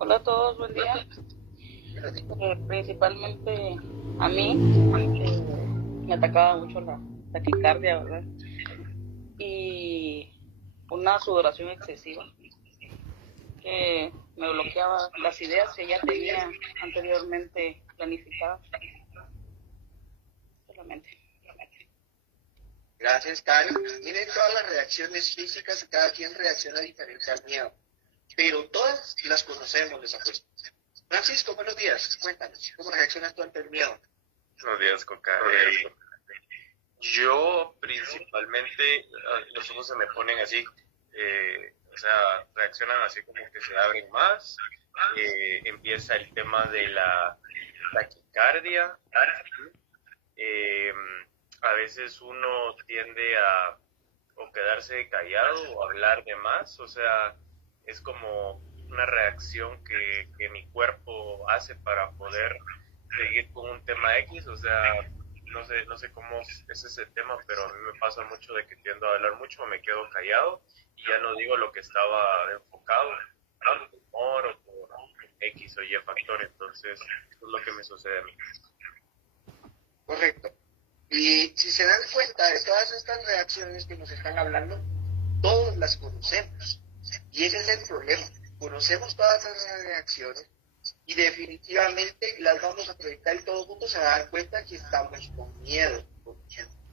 Hola a todos, buen día. Principalmente a mí me atacaba mucho la taquicardia, ¿verdad? Y una sudoración excesiva que me bloqueaba las ideas que ya tenía anteriormente planificadas. Solamente. Gracias, Cari. Miren todas las reacciones físicas, cada quien reacciona diferente al miedo, pero todas las conocemos, les apuesto. Francisco, buenos días. Cuéntanos, ¿cómo reaccionas tú ante el miedo? Buenos días, Coca. Yo principalmente, los ojos se me ponen así, o sea, reaccionan así como que se abren más, empieza el tema de la taquicardia, eh, a veces uno tiende a o quedarse callado o hablar de más, o sea, es como una reacción que mi cuerpo hace para poder seguir con un tema X, o sea, no sé cómo es ese tema, pero a mí me pasa mucho de que tiendo a hablar mucho, me quedo callado y ya no digo lo que estaba enfocado, por humor o por X o Y factor, entonces eso es lo que me sucede a mí. Correcto. Y si se dan cuenta de todas estas reacciones que nos están hablando, todos las conocemos. Y ese es el problema. Conocemos todas esas reacciones y definitivamente las vamos a proyectar y todo el mundo se va a dar cuenta que estamos con miedo,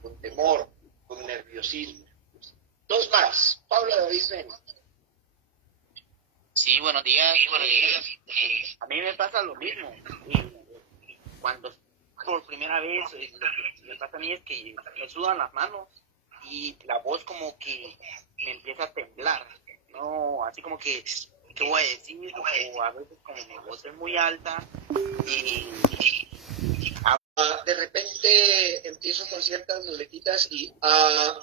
con temor, con nerviosismo. Dos más. Paula David Ben. Sí, buenos días. A mí me pasa lo mismo. Cuando por primera vez, lo que me pasa a mí es que me sudan las manos y la voz como que me empieza a temblar, ¿no? Así como que, ¿qué voy a decir? O a veces como mi voz es muy alta y De repente empiezo con ciertas muletitas y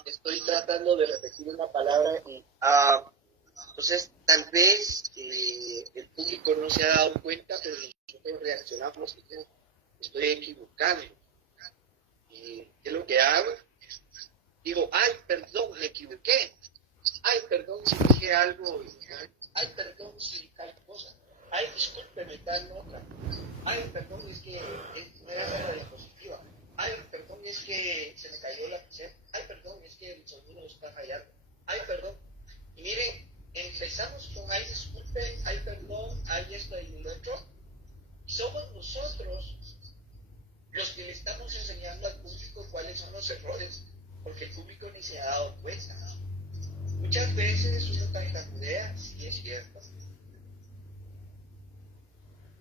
estoy tratando de repetir una palabra y entonces tal vez el público no se ha dado cuenta, pero nosotros reaccionamos y estoy equivocado. ¿Qué es lo que hago? Digo, ay, perdón, me equivoqué. Ay, perdón si dije algo. Ay, perdón si tal cosa. Ay, discúlpeme tal otra. Ay, perdón, es que no era la diapositiva. Ay, perdón, es que se me cayó la lapicera. Ay, perdón, es que el sonido está fallando. Ay, perdón. Y miren, empezamos con ay, disculpe, ay, perdón, ay, esto y lo otro. Somos nosotros los que le estamos enseñando al público cuáles son los errores, porque el público ni se ha dado cuenta. Muchas veces uno tartamudea, sí es cierto.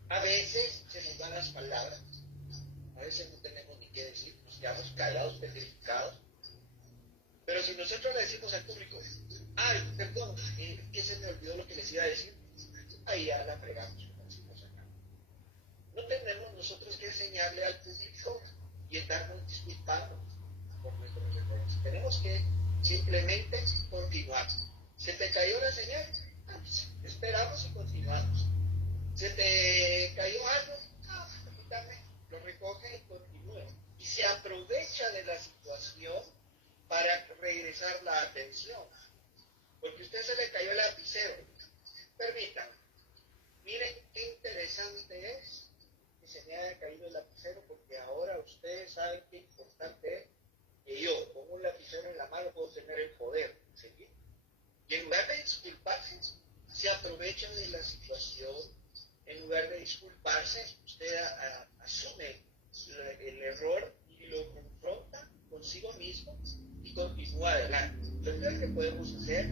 A veces se nos van las palabras, a veces no tenemos ni qué decir, nos quedamos callados, petrificados. Pero si nosotros le decimos al público, ay, perdón, que se me olvidó lo que les iba a decir, ahí ya la fregamos, como decimos acá. No tenemos nosotros que enseñarle al público y estarnos disculpando por nuestros errores. Tenemos que simplemente continuar. ¿Se te cayó la señal? Pues, esperamos y continuamos. ¿Se te cayó algo? Permítame, lo recoge y continúe. Y se aprovecha de la situación para regresar la atención. Porque a usted se le cayó el lapicero. Permítame. Miren qué interesante es que se me haya caído el lapicero, porque ahora ustedes saben qué importante es que yo, con un lapicero en la mano, puedo tener el poder de seguir. Y en lugar de disculparse, se aprovecha de la situación. En lugar de disculparse, usted asume el error y lo confronta consigo mismo y continúa adelante. Lo peor que podemos hacer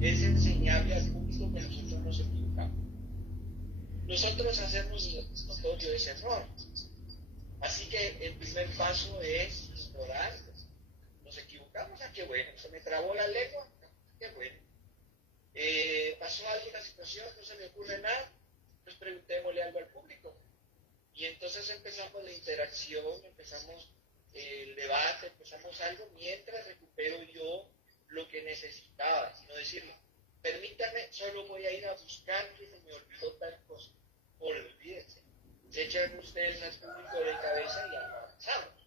es enseñarle al público que nosotros nos equivocamos. Nosotros hacemos notorio ese error. Así que el primer paso es ignorar. Nos equivocamos, qué bueno. Se me trabó la lengua, qué bueno. Pasó alguna situación, no se me ocurre nada, pues preguntémosle algo al público. Y entonces empezamos la interacción, empezamos el debate, empezamos algo mientras recupero yo lo que necesitaba, sino decirle, permítame, solo voy a ir a buscar que se me olvidó tal cosa. Olvídense. Se echan ustedes al público de cabeza y avanzamos.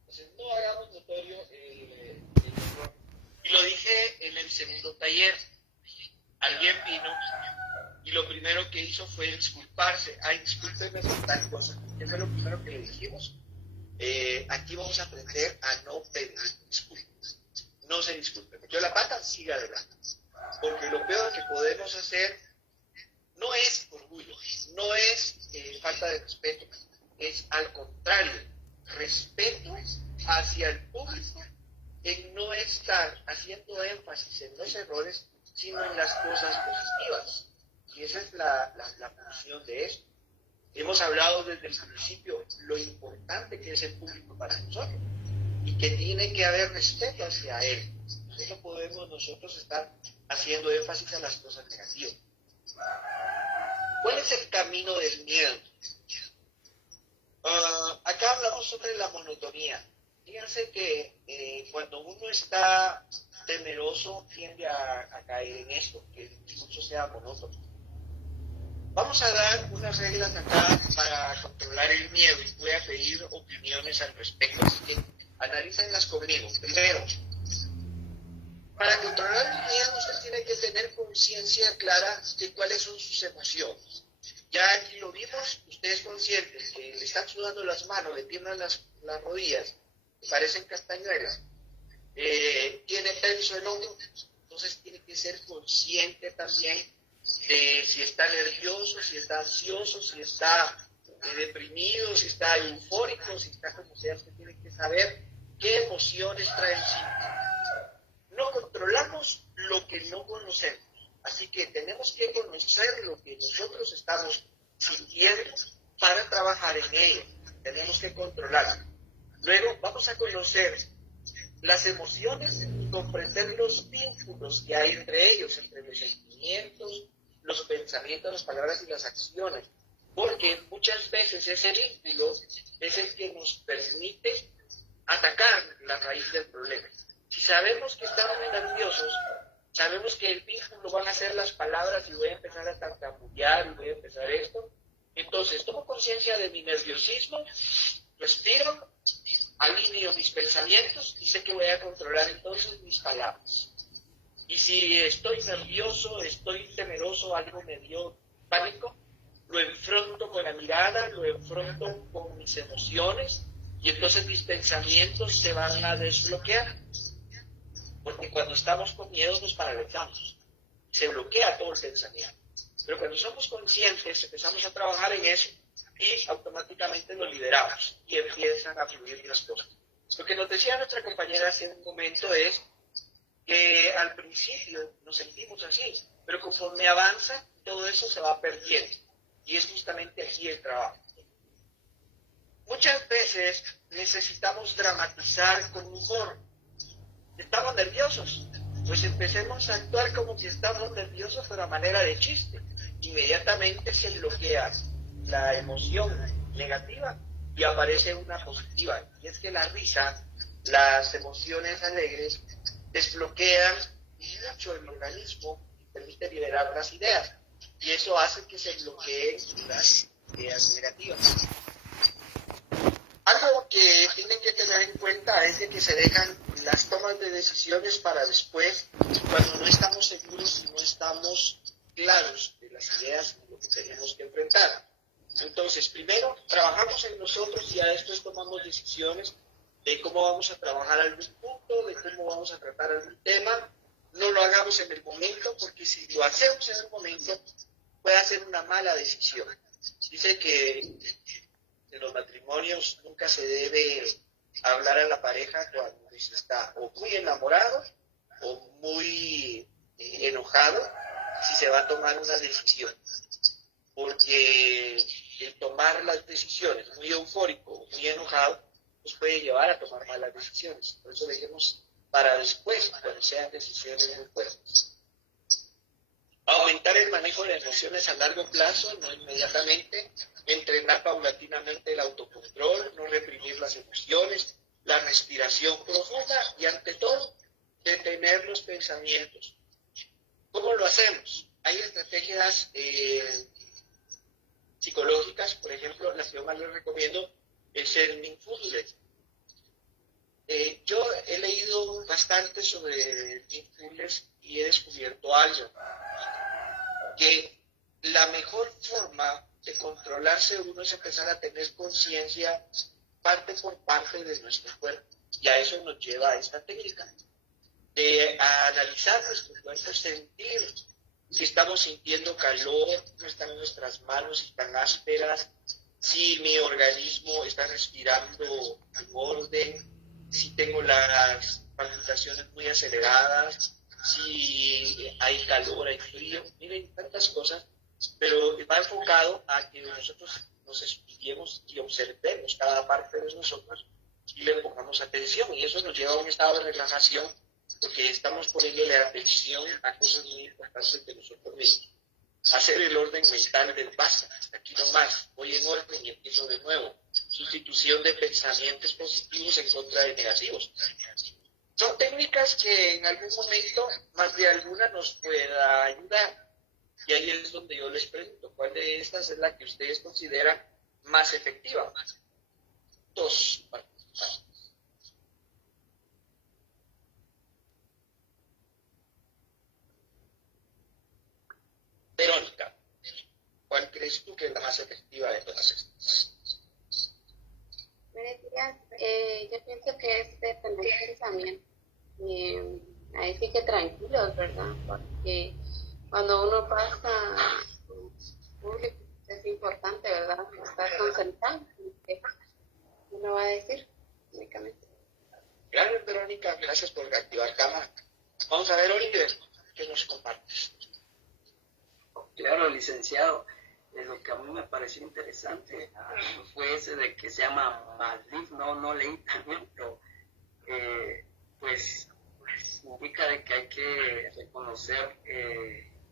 Entonces no hagamos notorio el error. Y lo dije en el segundo taller. Alguien vino y primero que hizo fue disculparse. Ay, discúlpeme por tal cosa. ¿Qué fue lo primero que le dijimos? Aquí vamos a aprender a no pedir disculpas. No se disculpe. Metió la pata, siga adelante. Porque lo peor que podemos hacer no es orgullo, no es falta de respeto, es al contrario, respeto hacia el público en no estar haciendo énfasis en los errores, sino en las cosas positivas. Y esa es la función de esto. Hemos hablado desde el principio lo importante que es el público para nosotros y que tiene que haber respeto hacia él. No podemos nosotros estar haciendo énfasis a las cosas negativas. ¿Cuál es el camino del miedo? Acá hablamos sobre la monotonía. Fíjense que cuando uno está temeroso tiende a caer en esto, que el discurso sea monótono. Vamos a dar unas reglas acá para controlar el miedo y voy a pedir opiniones al respecto, así que analícenlas conmigo. Primero, para controlar el miedo usted tiene que tener conciencia clara de cuáles son sus emociones. Ya aquí lo vimos, usted es consciente que le están sudando las manos, le tiemblan las rodillas, le parecen castañuelas, tiene tenso el hombro, entonces tiene que ser consciente también de si está nervioso, si está ansioso, si está deprimido, si está eufórico, si está como sea, usted tiene que saber qué emociones trae en sí. No controlamos lo que no conocemos, así que tenemos que conocer lo que nosotros estamos sintiendo para trabajar en ello. Tenemos que controlarlo. Luego vamos a conocer las emociones y comprender los vínculos que hay entre ellos, entre los sentimientos, los pensamientos, las palabras y las acciones, porque muchas veces ese vínculo es el que nos permite atacar la raíz del problema. Si sabemos que estamos nerviosos, sabemos que el vínculo van a ser las palabras y voy a empezar a tartamudear y voy a empezar esto, entonces tomo conciencia de mi nerviosismo, respiro, alineo mis pensamientos y sé que voy a controlar entonces mis palabras. Y si estoy nervioso, estoy temeroso, algo me dio pánico, lo enfrento con la mirada, lo enfrento con mis emociones y entonces mis pensamientos se van a desbloquear. Porque cuando estamos con miedo nos paralizamos, se bloquea todo el pensamiento. Pero cuando somos conscientes empezamos a trabajar en eso y automáticamente lo liberamos y empiezan a fluir las cosas. Lo que nos decía nuestra compañera hace un momento es que al principio nos sentimos así, pero conforme avanza todo eso se va perdiendo y es justamente aquí el trabajo. Muchas veces necesitamos dramatizar con humor. Estamos nerviosos, pues empecemos a actuar como si estamos nerviosos pero a manera de chiste. Inmediatamente se bloquea la emoción negativa y aparece una positiva. Y es que la risa, las emociones alegres, desbloquean mucho el organismo y permite liberar las ideas. Y eso hace que se bloqueen las ideas negativas. Algo que tienen que tener en cuenta es de que se dejan las tomas de decisiones para después, cuando no estamos seguros y no estamos claros de las ideas y lo que tenemos que enfrentar. Entonces, primero, trabajamos en nosotros y a después tomamos decisiones de cómo vamos a trabajar algún punto, de cómo vamos a tratar algún tema. No lo hagamos en el momento, porque si lo hacemos en el momento, puede ser una mala decisión. Dice que en los matrimonios nunca se debe hablar a la pareja cuando se está o muy enamorado o muy enojado si se va a tomar una decisión. Porque el tomar las decisiones muy eufórico o muy enojado nos puede llevar a tomar malas decisiones. Por eso dejemos para después, cuando sean decisiones muy fuertes. Aumentar el manejo de emociones a largo plazo, no inmediatamente. Entrenar paulatinamente el autocontrol, no reprimir las emociones, la respiración profunda y ante todo, detener los pensamientos. ¿Cómo lo hacemos? Hay estrategias psicológicas, por ejemplo, la que yo más les recomiendo es el mindfulness. Yo he leído bastante sobre mindfulness y he descubierto algo, que la mejor forma de controlarse uno es empezar a tener conciencia parte por parte de nuestro cuerpo. Y a eso nos lleva a esta técnica de analizar nuestro cuerpo, sentir si estamos sintiendo calor, no están nuestras manos tan ásperas, si mi organismo está respirando en orden, si tengo las palpitaciones muy aceleradas, si hay calor, hay frío, miren, tantas cosas, pero va enfocado a que nosotros nos estudiemos y observemos cada parte de nosotros y le pongamos atención, y eso nos lleva a un estado de relajación, porque estamos poniéndole atención a cosas muy importantes de nosotros mismos. Hacer el orden mental del basta, hasta aquí nomás, voy en orden y empiezo de nuevo. Sustitución de pensamientos positivos en contra de negativos. Son técnicas que en algún momento, más de alguna, nos pueda ayudar. Y ahí es donde yo les pregunto, ¿cuál de estas es la que ustedes consideran más efectiva? Dos participantes. Verónica, ¿cuál crees tú que es la más efectiva de todas estas? Buenos días. Yo pienso que es de tener pensamiento. Ahí sí que tranquilos, ¿verdad? Porque cuando uno pasa público es importante, ¿verdad? Estar concentrado en lo que uno va a decir únicamente. Gracias, Verónica. Gracias por activar cámara. Vamos a ver, Oliver, ¿qué nos compartes? Claro, licenciado. Lo que a mí me pareció interesante fue ese de que se llama Madrid, no leí también, pero pues indica de que hay que reconocer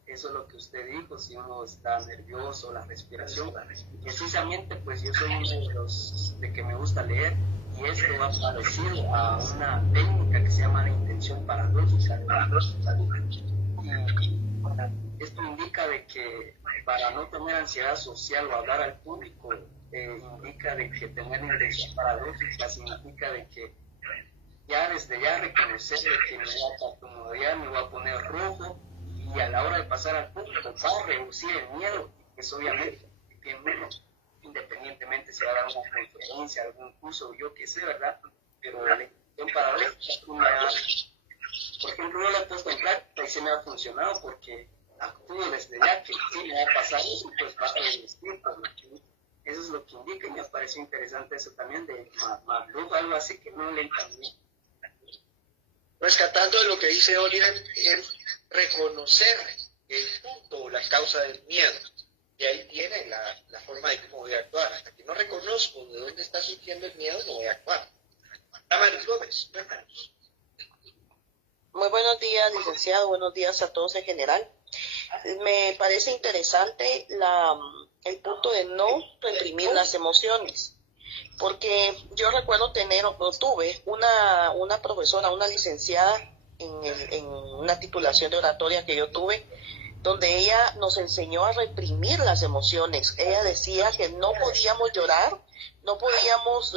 eso es lo que usted dijo, si uno está nervioso, la respiración. Precisamente pues yo soy uno de los de que me gusta leer, y esto va parecido a una técnica que se llama la intención paradójica. Y esto indica de que para no tener ansiedad social o hablar al público, indica de que tener intención paradójica significa de que ya desde ya reconocer de que me va a tartamudear, me va a poner rojo, y a la hora de pasar al público va a reducir el miedo, pues obviamente tiene menos, independientemente si va a dar una conferencia, algún curso, yo qué sé, ¿verdad? Pero la intención paradójica, por ejemplo, yo la he puesto en práctica y se me ha funcionado porque actúo desde ya que si me va a pasar eso, pues va a resistir. Eso es lo que indica, y me pareció interesante eso también de Magluf, algo así que no le entendí. Rescatando de lo que dice Oliver, es reconocer el punto o la causa del miedo. Y ahí tiene la forma de cómo voy a actuar. Hasta que no reconozco de dónde está surgiendo el miedo, no voy a actuar. Damaris Gómez, cuéntanos. Muy buenos días, licenciado. Buenos días a todos en general. Me parece interesante el punto de no reprimir las emociones, porque yo recuerdo tuve una profesora, una licenciada en una titulación de oratoria que yo tuve, donde ella nos enseñó a reprimir las emociones. Ella decía que no podíamos llorar, no podíamos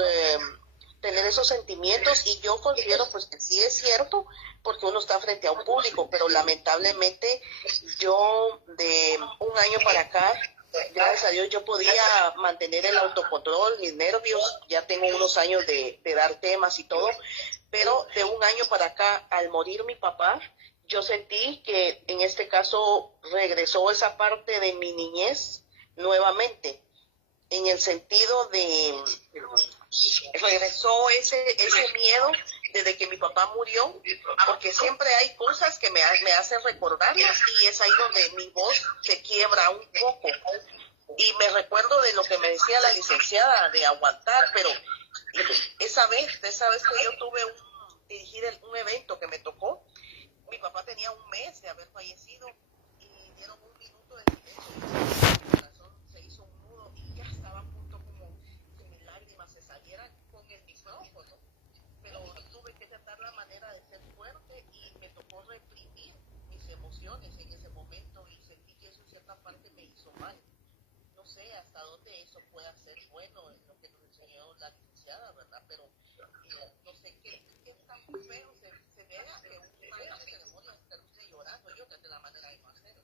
tener esos sentimientos, y yo considero pues que sí es cierto, porque uno está frente a un público, pero lamentablemente yo de un año para acá, gracias a Dios, yo podía mantener el autocontrol, mis nervios, ya tengo unos años de dar temas y todo, pero de un año para acá, al morir mi papá, yo sentí que en este caso regresó esa parte de mi niñez nuevamente, en el sentido de regresó ese miedo desde que mi papá murió, porque siempre hay cosas que me hacen recordarlas, y es ahí donde mi voz se quiebra un poco. Y me recuerdo de lo que me decía la licenciada de aguantar, pero esa vez que yo tuve dirigir un evento que me tocó, mi papá tenía un mes de haber fallecido, y dieron un minuto de silencio, y mi corazón se hizo un nudo, y ya estaba a punto como que mis lágrimas se salieran con el micrófono, pero tuve que tratar la manera de ser fuerte, y me tocó reprimir mis emociones en ese momento, y sentí que eso en cierta parte me hizo mal. No sé hasta dónde eso pueda ser bueno en lo que nos enseñó la licenciada, ¿verdad? Pero no sé qué tan feo se vea que una ceremonia esté llorando. Yo traté la manera de no hacerlo.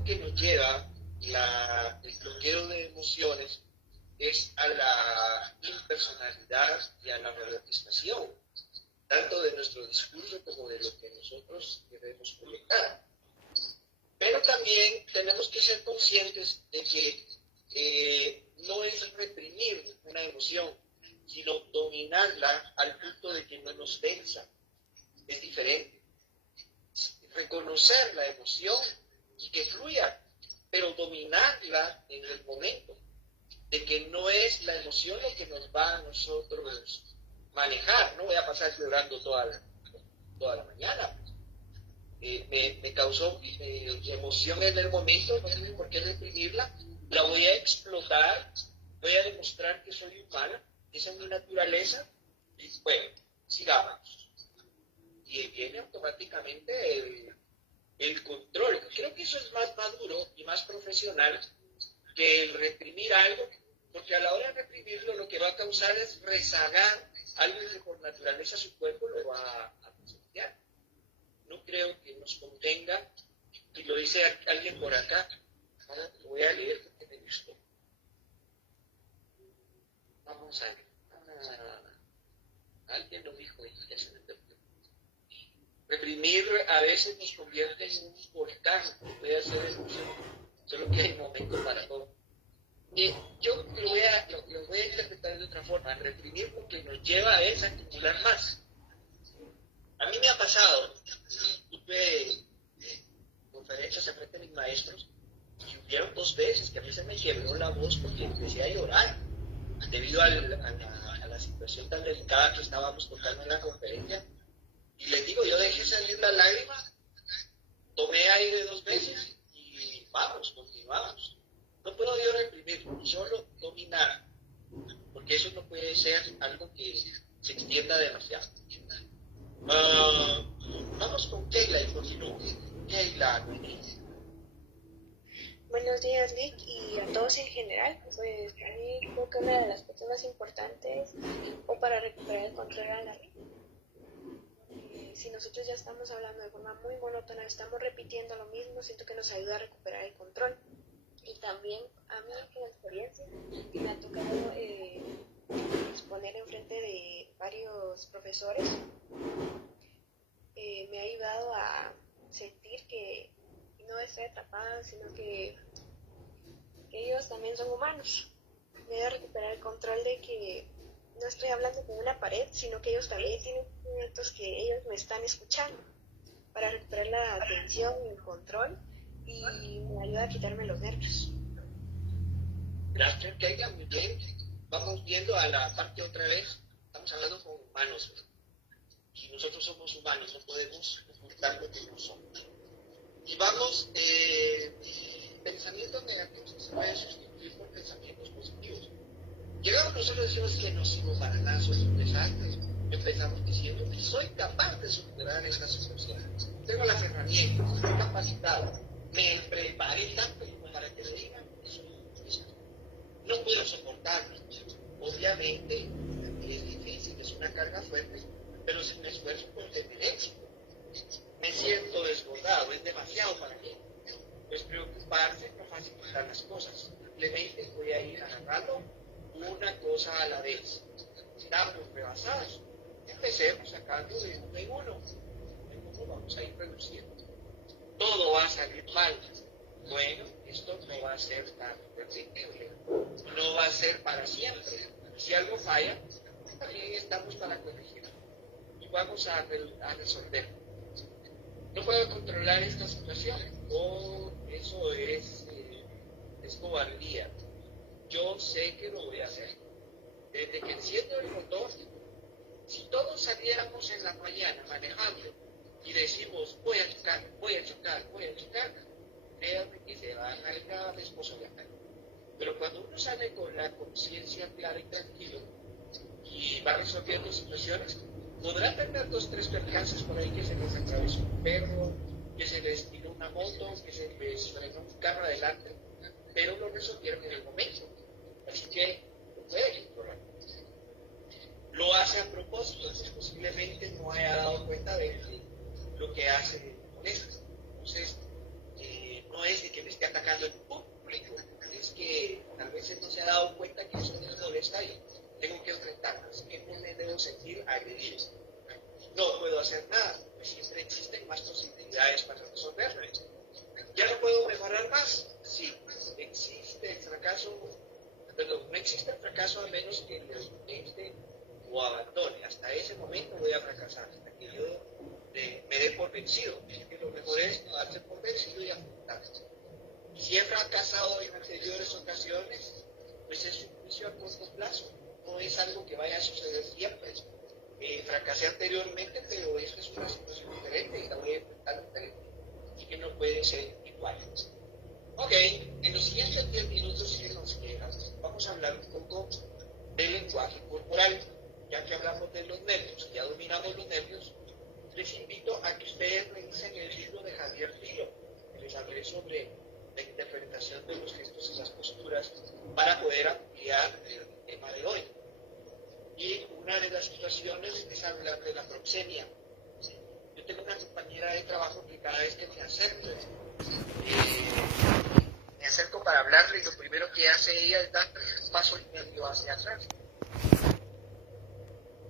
lo que nos lleva el bloqueo de emociones es a la impersonalidad y a la relativización, tanto de nuestro discurso como de lo que nosotros queremos comunicar. Pero también tenemos que ser conscientes de que no es reprimir una emoción, sino dominarla al punto de que no nos venza. Es diferente. Reconocer la emoción y que fluya, pero dominarla en el momento, de que no es la emoción lo que nos va a nosotros manejar. No voy a pasar llorando toda la mañana. Me causó emoción en el momento, no tengo por qué reprimirla, la voy a explotar, voy a demostrar que soy humana, esa es mi naturaleza, y bueno, sigamos. Y viene automáticamente el control. Creo que eso es más maduro y más profesional que el reprimir algo, porque a la hora de reprimirlo lo que va a causar es rezagar algo que por naturaleza su cuerpo lo va a presenciar. No creo que nos contenga, y lo dice alguien por acá, lo voy a leer porque me gustó. Vamos a ver. Alguien lo dijo y ya se me perdió. Reprimir a veces nos convierte en un volcán, puede hacer emoción, solo que hay momento para todo. Yo lo voy a interpretar de otra forma. Reprimir porque nos lleva a eso, a acumular más. A mí me ha pasado, tuve conferencias frente a mis maestros y hubieron 2 veces que a mí se me quebró la voz porque empecé a llorar debido a la situación tan delicada que estábamos tocando en la conferencia. Y les digo, yo dejé salir la lágrima, tomé aire 2 veces y vamos, continuamos. No puedo yo reprimir, solo dominar, porque eso no puede ser algo que se extienda demasiado. Vamos con Keila y continúo. Keila. Buenos días, Vic, y a todos en general. Pues a mí creo que una de las cosas más importantes o para recuperar el control a la vida. Si nosotros ya estamos hablando de forma muy monótona, estamos repitiendo lo mismo, siento que nos ayuda a recuperar el control. Y también a mí, con experiencia, me ha tocado exponer enfrente de varios profesores, me ha ayudado a sentir que no estoy atrapada, sino que ellos también son humanos. Me ayuda a recuperar el control de que no estoy hablando con una pared, sino que ellos también tienen momentos que ellos me están escuchando, para recuperar la atención y el control, y me ayuda a quitarme los nervios. Gracias, Keila, muy bien. Vamos viendo a la parte otra vez. Estamos hablando con humanos. Y nosotros somos humanos, no podemos ocultar lo que no somos. Y vamos, pensamientos negativos que se pueden sustituir por pensamientos positivos. Llegamos nosotros decimos que no sirvo para nada, soy un desastre. Empezamos diciendo que soy capaz de superar esta situación. Tengo las herramientas, estoy capacitado. Me preparé tanto como para que le digan que soy un desastre. No puedo soportarlo. Obviamente, es difícil, es una carga fuerte, pero sin esfuerzo por tener éxito. Me siento desbordado, es demasiado para mí. Pues preocuparse no facilitar las cosas. Simplemente voy a ir agarrando una cosa a la vez. Estamos rebasados. Empecemos sacando de uno en uno. Vamos a ir reduciendo. Todo va a salir mal. Bueno, esto no va a ser tan perfectible. No va a ser para siempre. Si algo falla, también estamos para corregir. Y vamos a resolver. No puedo controlar esta situación. Eso es cobardía. Yo sé que lo voy a hacer. Desde que enciendo el motor, si todos saliéramos en la mañana manejando y decimos voy a chocar, créanme que se va a cargar el esposo de acá. Pero cuando uno sale con la conciencia clara y tranquilo y va resolviendo situaciones, podrá tener 2 o 3 percances por ahí, que se les atravesó un perro, que se les tiró una moto, que se les frenó un carro adelante, pero lo resolvieron en el momento. Así que lo puede controlar. Lo hace a propósito, entonces posiblemente no haya dado cuenta de lo que hace con esto. Entonces, no es de que me sentir agredido. No puedo hacer nada, pues siempre existen más posibilidades para resolverlo. ¿Ya no puedo mejorar más? Sí, existe el fracaso, perdón, no existe el fracaso a menos que lo intente o abandone. Hasta ese momento voy a fracasar, hasta que yo me dé por vencido. Que lo mejor es no darse por vencido y aceptar. Si he fracasado en anteriores ocasiones, pues es un juicio a corto plazo, no es algo que vaya a suceder siempre. Fracasé anteriormente, pero esta es una situación diferente y la voy a enfrentar diferente. Así que no puede ser igual. Ok, en los siguientes 10 minutos que nos quedan, vamos a hablar un poco del lenguaje corporal. Ya que hablamos de los nervios, ya dominamos los nervios, les invito a que ustedes revisen el libro de Javier Filo, que les hablé sobre la interpretación de los gestos y las posturas para poder ampliar el tema de hoy. Y una de las situaciones es hablar de la proxemia. Yo tengo una compañera de trabajo que cada vez que me acerco para hablarle y lo primero que hace ella es dar un paso y medio hacia atrás.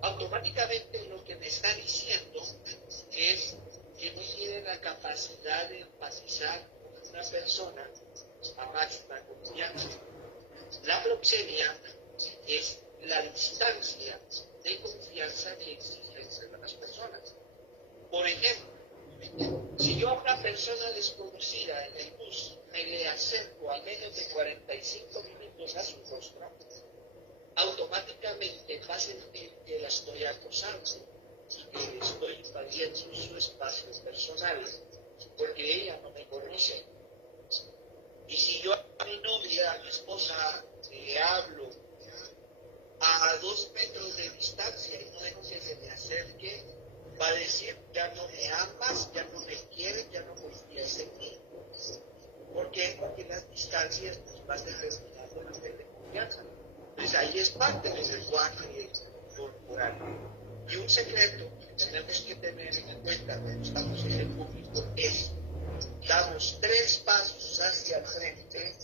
Automáticamente lo que me está diciendo es que no tiene la capacidad de empatizar con una persona a máxima confianza. La proxemia es la distancia de confianza que existe entre las personas. Por ejemplo, si yo a una persona desconocida en el bus me le acerco a menos de 45 minutos a su rostro, automáticamente va a sentir que la estoy acosando y que le estoy invadiendo su espacio personal, porque ella no me conoce. Y si yo a mi novia, a mi esposa, le hablo a 2 metros de distancia y no dejo que se me acerque, va a decir, ya no me amas, ya no me quieres, ya no confías en mí. ¿Por qué? Porque las distancias nos van determinando la nivel de confianza. Entonces ahí es parte del lenguaje corporal. Y un secreto que tenemos que tener en cuenta cuando estamos en el público es, damos 3 pasos hacia el frente,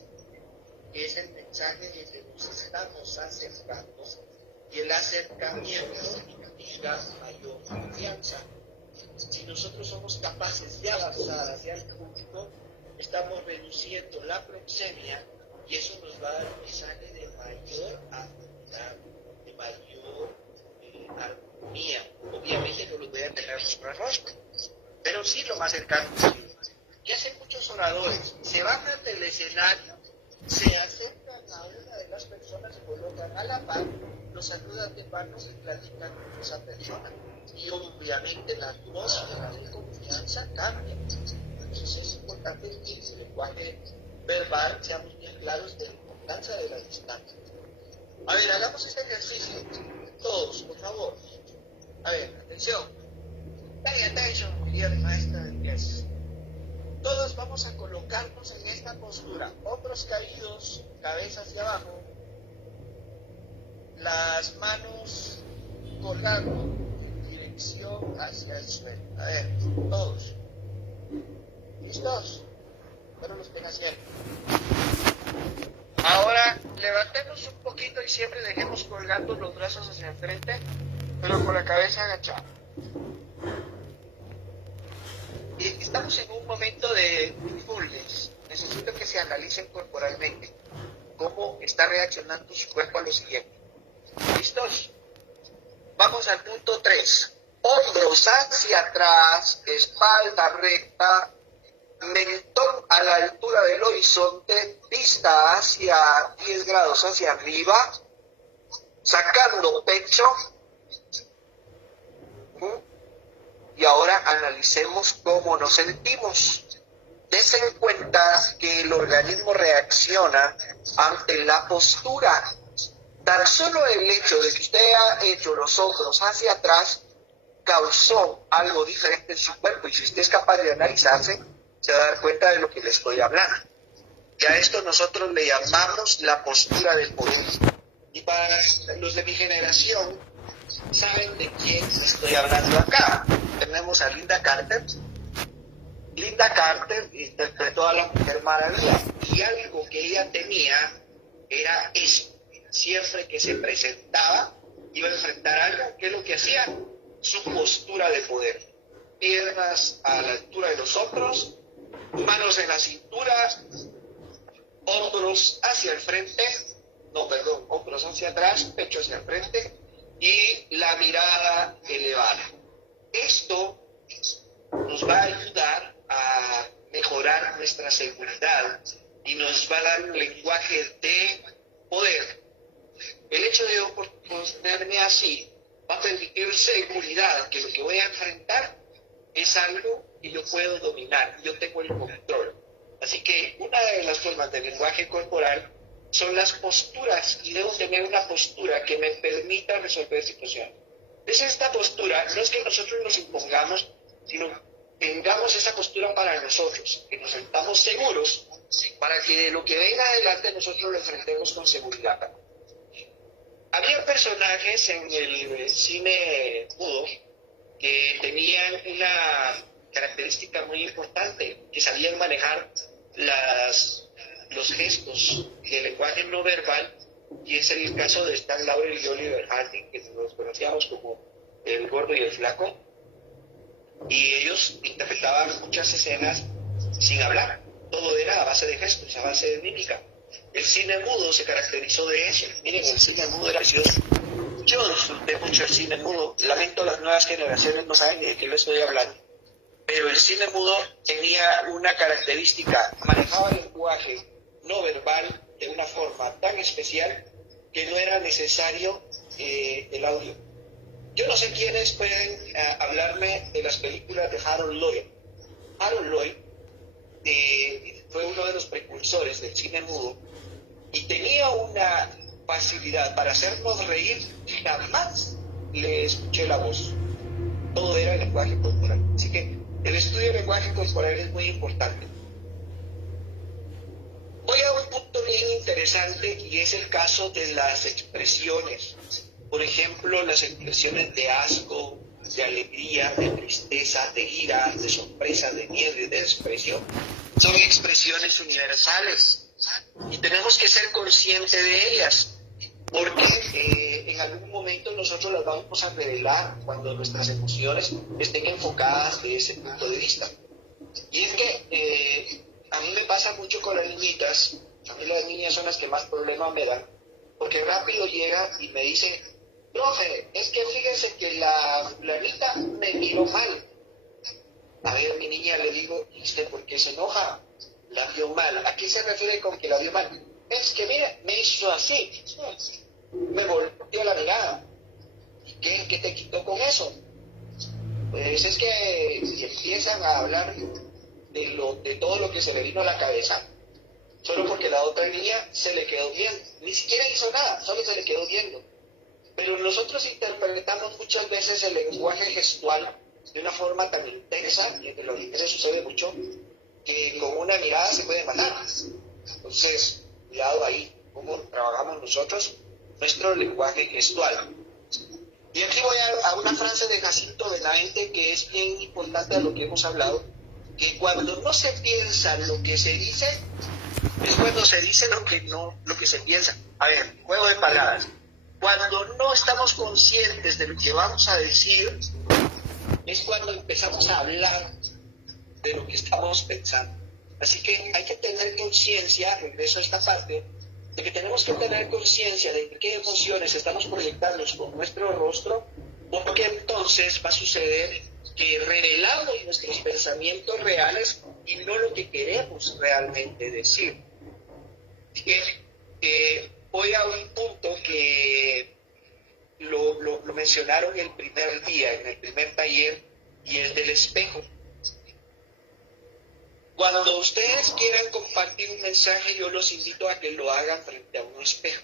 que es el mensaje de que nos estamos acercando, y el acercamiento significa mayor confianza. Si nosotros somos capaces de avanzar hacia el público, estamos reduciendo la proxemia y eso nos va a dar un mensaje de mayor afinidad, de mayor armonía. Obviamente no lo voy a tener rostro a rostro, pero sí lo más cercano posible. ¿Qué hacen muchos oradores? Se bajan del escenario, se acercan a una de las personas, se colocan a la par, los saludan de manos y platican con esa persona. Y obviamente la atmósfera de confianza cambia. Entonces es importante que en el lenguaje verbal seamos bien claros de la importancia de la distancia. A ver, hagamos este ejercicio. Todos, por favor. A ver, atención. Pay attention, diría la maestra de inglés. Todos vamos a colocarnos en esta postura. Hombros caídos, cabeza hacia abajo. Las manos colgando en dirección hacia el suelo. A ver, todos. ¿Listos? Pero lo estén haciendo. Ahora levantemos un poquito y siempre dejemos colgando los brazos hacia el frente, pero con la cabeza agachada. Y estamos en un momento de mindfulness. Necesito que se analicen corporalmente cómo está reaccionando su cuerpo a lo siguiente. ¿Listos? Vamos al punto 3. Hombros hacia atrás, espalda recta, mentón a la altura del horizonte, vista hacia 10 grados hacia arriba, sacando pecho. Y ahora analicemos cómo nos sentimos. Dense en cuenta que el organismo reacciona ante la postura. Tan solo el hecho de que usted ha hecho los hombros hacia atrás causó algo diferente en su cuerpo, y si usted es capaz de analizarse, se va a dar cuenta de lo que le estoy hablando. Y a esto nosotros le llamamos la postura del poder. Y para los de mi generación, saben de quién estoy hablando acá. Tenemos a Linda Carter. Linda Carter interpretó a la Mujer Maravilla, y algo que ella tenía era esto. Siempre que se presentaba, iba a enfrentar algo, ¿qué es lo que hacía? Su postura de poder. Piernas a la altura de los hombros, manos en la cintura, hombros hacia el frente, hombros hacia atrás, pecho hacia el frente y la mirada elevada. Esto nos va a ayudar a mejorar nuestra seguridad y nos va a dar un lenguaje de poder. El hecho de yo ponerme así va a permitir seguridad, que lo que voy a enfrentar es algo que yo puedo dominar, yo tengo el control. Así que una de las formas del lenguaje corporal son las posturas, y debo tener una postura que me permita resolver situaciones. Es esta postura, no es que nosotros nos impongamos, sino tengamos esa postura para nosotros, que nos sentamos seguros para que de lo que venga adelante nosotros lo enfrentemos con seguridad. Había personajes en el cine mudo que tenían una característica muy importante, que sabían manejar los gestos y el lenguaje no verbal, y es el caso de Stan Laurel y Oliver Harding, que nos conocíamos como el gordo y el flaco, y ellos interpretaban muchas escenas sin hablar, todo era a base de gestos, a base de mímica. El cine mudo se caracterizó de eso. Miren, el cine mudo era precioso. Yo disfruté mucho el cine mudo. Lamento las nuevas generaciones no saben de qué les estoy hablando. Pero el cine mudo tenía una característica, manejaba el lenguaje no verbal de una forma tan especial que no era necesario el audio. Yo no sé quiénes pueden hablarme de las películas de Harold Lloyd. Harold Lloyd fue uno de los precursores del cine mudo y tenía una facilidad para hacernos reír y jamás le escuché la voz. Todo era el lenguaje corporal. Así que el estudio del lenguaje corporal es muy importante. Voy a un punto bien interesante y es el caso de las expresiones. Por ejemplo, las expresiones de asco, de alegría, de tristeza, de ira, de sorpresa, de miedo y de desprecio son expresiones universales y tenemos que ser conscientes de ellas porque en algún momento nosotros las vamos a revelar cuando nuestras emociones estén enfocadas de ese punto de vista. Y es que a mí me pasa mucho con las niñitas, a mí las niñas son las que más problemas me dan, porque rápido llega y me dice: profe, es que fíjese que la fulanita me miró mal. A ver, mi niña, le digo: ¿y usted por qué se enoja? La vio mal. ¿A qué se refiere con que la vio mal? Es que, mira, me hizo así. Me volteó la mirada. ¿Y qué te quitó con eso? Pues es que si empiezan a hablar de todo lo que se le vino a la cabeza, solo porque la otra niña se le quedó viendo. Ni siquiera hizo nada, solo se le quedó viendo. Pero nosotros interpretamos muchas veces el lenguaje gestual de una forma tan intensa, que en los líderes sucede mucho, que con una mirada se puede matar. Entonces, cuidado ahí, cómo trabajamos nosotros nuestro lenguaje gestual. Y aquí voy a una frase de Jacinto Benavente que es bien importante a lo que hemos hablado, que cuando no se piensa lo que se dice, es cuando se dice lo que se piensa. A ver, juego de palabras. Cuando no estamos conscientes de lo que vamos a decir, es cuando empezamos a hablar de lo que estamos pensando. Así que hay que tener conciencia, regreso a esta parte, de que tenemos que tener conciencia de qué emociones estamos proyectando con nuestro rostro, porque entonces va a suceder que revelamos nuestros pensamientos reales y no lo que queremos realmente decir. Así que voy a un punto que lo mencionaron el primer día, en el primer taller, y es del espejo. Cuando ustedes quieran compartir un mensaje, yo los invito a que lo hagan frente a un espejo.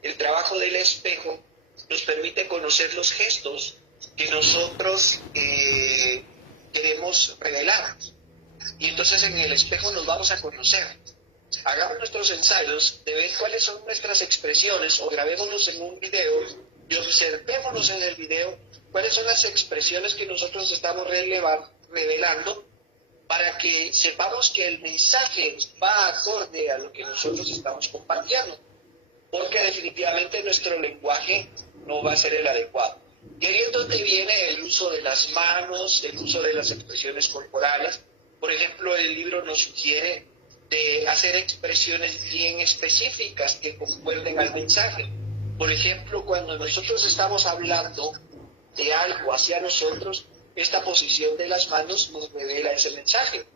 El trabajo del espejo nos permite conocer los gestos que nosotros queremos revelar. Y entonces en el espejo nos vamos a conocer. Hagamos nuestros ensayos de ver cuáles son nuestras expresiones o grabémonos en un video y observémonos en el video cuáles son las expresiones que nosotros estamos revelando para que sepamos que el mensaje va acorde a lo que nosotros estamos compartiendo. porque definitivamente nuestro lenguaje no va a ser el adecuado. Y ahí es donde viene el uso de las manos, el uso de las expresiones corporales. Por ejemplo, el libro nos sugiere de hacer expresiones bien específicas que concuerden al mensaje. Por ejemplo, cuando nosotros estamos hablando de algo hacia nosotros, esta posición de las manos nos revela ese mensaje.